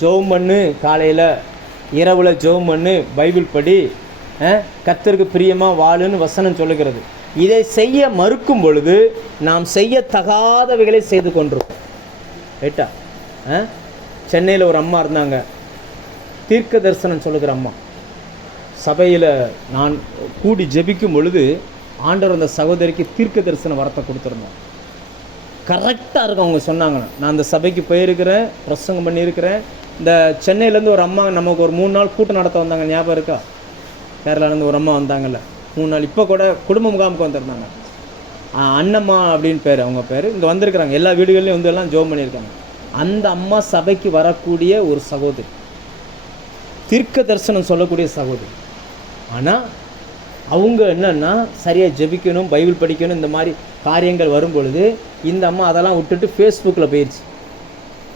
ஜெபம் பண்ணு, காலையில் இரவில் ஜெபம் பண்ணு, பைபிள் படி, கர்த்தருக்கு பிரியமாக வாழுன்னு வசனம் சொல்லுகிறது. இதை செய்ய மறுக்கும் பொழுது நாம் செய்ய தகாதவைகளை செய்து கொண்டிருக்கோம். ரைட்டா? சென்னையில் ஒரு அம்மா இருந்தாங்க, தீர்க்க தரிசனம் சொல்லுகிற அம்மா. சபையில் நான் கூடி ஜெபிக்கும் பொழுது ஆண்டவர் அந்த சகோதரிக்கு தீர்க்க தரிசன வரத்தை கொடுத்துருந்தோம். கரெக்டாக இருக்கும். அவங்க சொன்னாங்கன்னா, நான் அந்த சபைக்கு போயிருக்கிறேன், பிரசங்கம் பண்ணியிருக்கிறேன். இந்த சென்னையிலேருந்து ஒரு அம்மா நமக்கு ஒரு 3 நாள் கூட்டம் நடத்த வந்தாங்க, ஞாபகம் இருக்கா? கேரளாலேருந்து ஒரு அம்மா வந்தாங்கல்ல, 3 நாள். இப்போ கூட குடும்ப முகாமுக்கு வந்திருந்தாங்க. அண்ணம்மா அப்படின்னு பேர், அவங்க பேர். இங்கே வந்திருக்கிறாங்க, எல்லா வீடுகள்லையும் எல்லாம் ஜெபம் பண்ணியிருக்காங்க. அந்த அம்மா சபைக்கு வரக்கூடிய ஒரு சகோதரி, தீர்க்க தரிசனம் சொல்லக்கூடிய சகோதரி. ஆனால் அவங்க என்னன்னா சரியாக ஜெபிக்கணும், பைபிள் படிக்கணும், இந்த மாதிரி காரியங்கள் வரும் பொழுது இந்த அம்மா அதெல்லாம் விட்டுட்டு ஃபேஸ்புக்கில் போயிடுச்சு.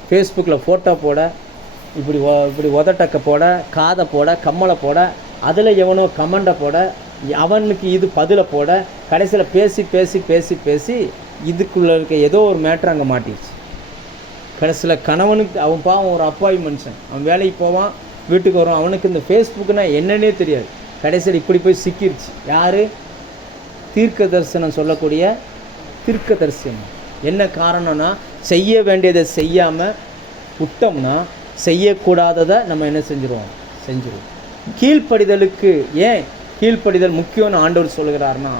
ஃபேஸ்புக்கில் ஃபோட்டோ போட, இப்படி உதட்டக்க போட, காதை போட, கம்மலை போட, அதில் எவனோ கமெண்டை போட, அவனுக்கு இது பதிலை போட, கடைசியில் பேசி பேசி பேசி பேசி இதுக்குள்ளே இருக்க ஏதோ ஒரு மேட்ரு அங்கே மாட்டிடுச்சு. கடைசியில் கணவனுக்கு, அவன் பாவம் ஒரு அப்பாவி மனுஷன், அவன் வேலைக்கு போவான், வீட்டுக்கு வரும், அவனுக்கு இந்த ஃபேஸ்புக்குன்னா என்னன்னே தெரியாது. கடைசியில் இப்படி போய் சிக்கிடுச்சு. யார்? தீர்க்க தரிசனம் சொல்லக்கூடிய தீர்க்க தரிசனம். என்ன காரணம்னா, செய்ய வேண்டியதை செய்யாமல் விட்டோம்னா செய்யக்கூடாததை நம்ம என்ன செஞ்சுருவோம்? கீழ்ப்படிதலுக்கு ஏன் கீழ்ப்படிதல் முக்கியம்னு ஆண்டவர் சொல்கிறார்னா,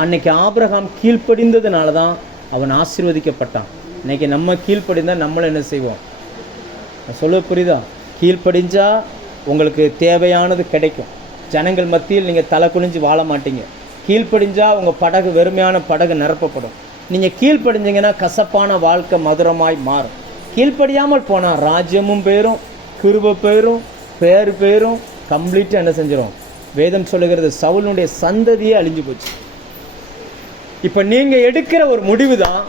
அன்னைக்கு ஆபிரகாம் கீழ்ப்படிந்ததுனால தான் அவன் ஆசீர்வதிக்கப்பட்டான். இன்னைக்கு நம்ம கீழ்ப்படிந்தால் நம்மளை என்ன செய்வோம்? சொல்ல புரியுதா? கீழ்ப்படிஞ்சால் உங்களுக்கு தேவையானது கிடைக்கும். ஜனங்கள் மத்தியில் நீங்கள் தலை குனிஞ்சு வாழ மாட்டீங்க. கீழ்ப்படிஞ்சா உங்கள் படகு வெறுமையான படகு நிரப்பப்படும். நீங்கள் கீழ்ப்படிஞ்சிங்கன்னா கசப்பான வாழ்க்கை மதுரமாய் மாறும். கீழ்ப்படியாமல் போனால் ராஜ்யமும் போயிடும், கிருபை போயிடும், பேர் போயிடும், கம்ப்ளீட்டாக என்ன செஞ்சிடும்? வேதம் சொல்லுகிறது சவுலுடைய சந்ததியே அழிஞ்சு போச்சு. இப்போ நீங்கள் எடுக்கிற ஒரு முடிவு தான்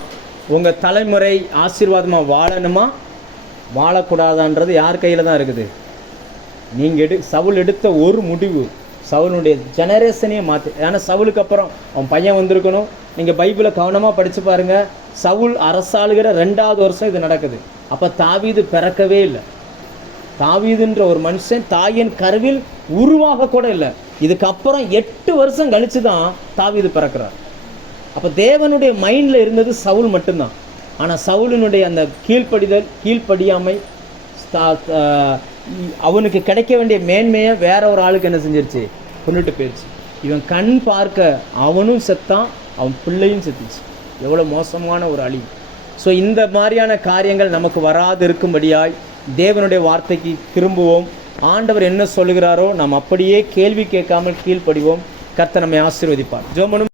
உங்கள் தலைமுறை ஆசீர்வாதமாக வாழணுமா வாழக்கூடாதான்றது யார் கையில் தான் இருக்குது. நீங்கள் சவுல் எடுத்த ஒரு முடிவு சவுலுடைய ஜெனரேஷனையே மாற்றி. ஏன்னா சவுலுக்கு அப்புறம் அவன் பையன் வந்திருக்கணும். நீங்கள் பைபிளை கவனமாக படித்து பாருங்கள். சவுல் அரசாளுகிற 2வது வருஷம் இது நடக்குது. அப்போ தாவீது பிறக்கவே இல்லை. தாவீதுன்ற ஒரு மனுஷன் தாயின் கருவில் உருவாக கூட இல்லை. இதுக்கப்புறம் 8 வருஷம் கழித்து தான் தாவீது பிறக்கிறார். அப்போ தேவனுடைய மைண்டில் இருந்தது சவுல் மட்டும்தான். ஆனால் சவுலினுடைய அந்த கீழ்ப்படியாமை அவனுக்கு கிடைக்க வேண்டிய மேன்மையை வேற ஒரு ஆளுக்கு என்ன செஞ்சிருச்சு? கொண்டுட்டு போயிடுச்சு. இவன் கண் பார்க்க அவனும் செத்தான், அவன் பிள்ளையும் செத்துச்சு. எவ்வளோ மோசமான ஒரு அழிவு. ஸோ இந்த மாதிரியான காரியங்கள் நமக்கு வராது இருக்கும்படியாய் தேவனுடைய வார்த்தைக்கு திரும்புவோம். ஆண்டவர் என்ன சொல்லுகிறாரோ நாம் அப்படியே கேள்வி கேட்காமல் கீழ்ப்படிவோம். கர்த்தர் நம்மை ஆசீர்வதிப்பார். ஜெபம்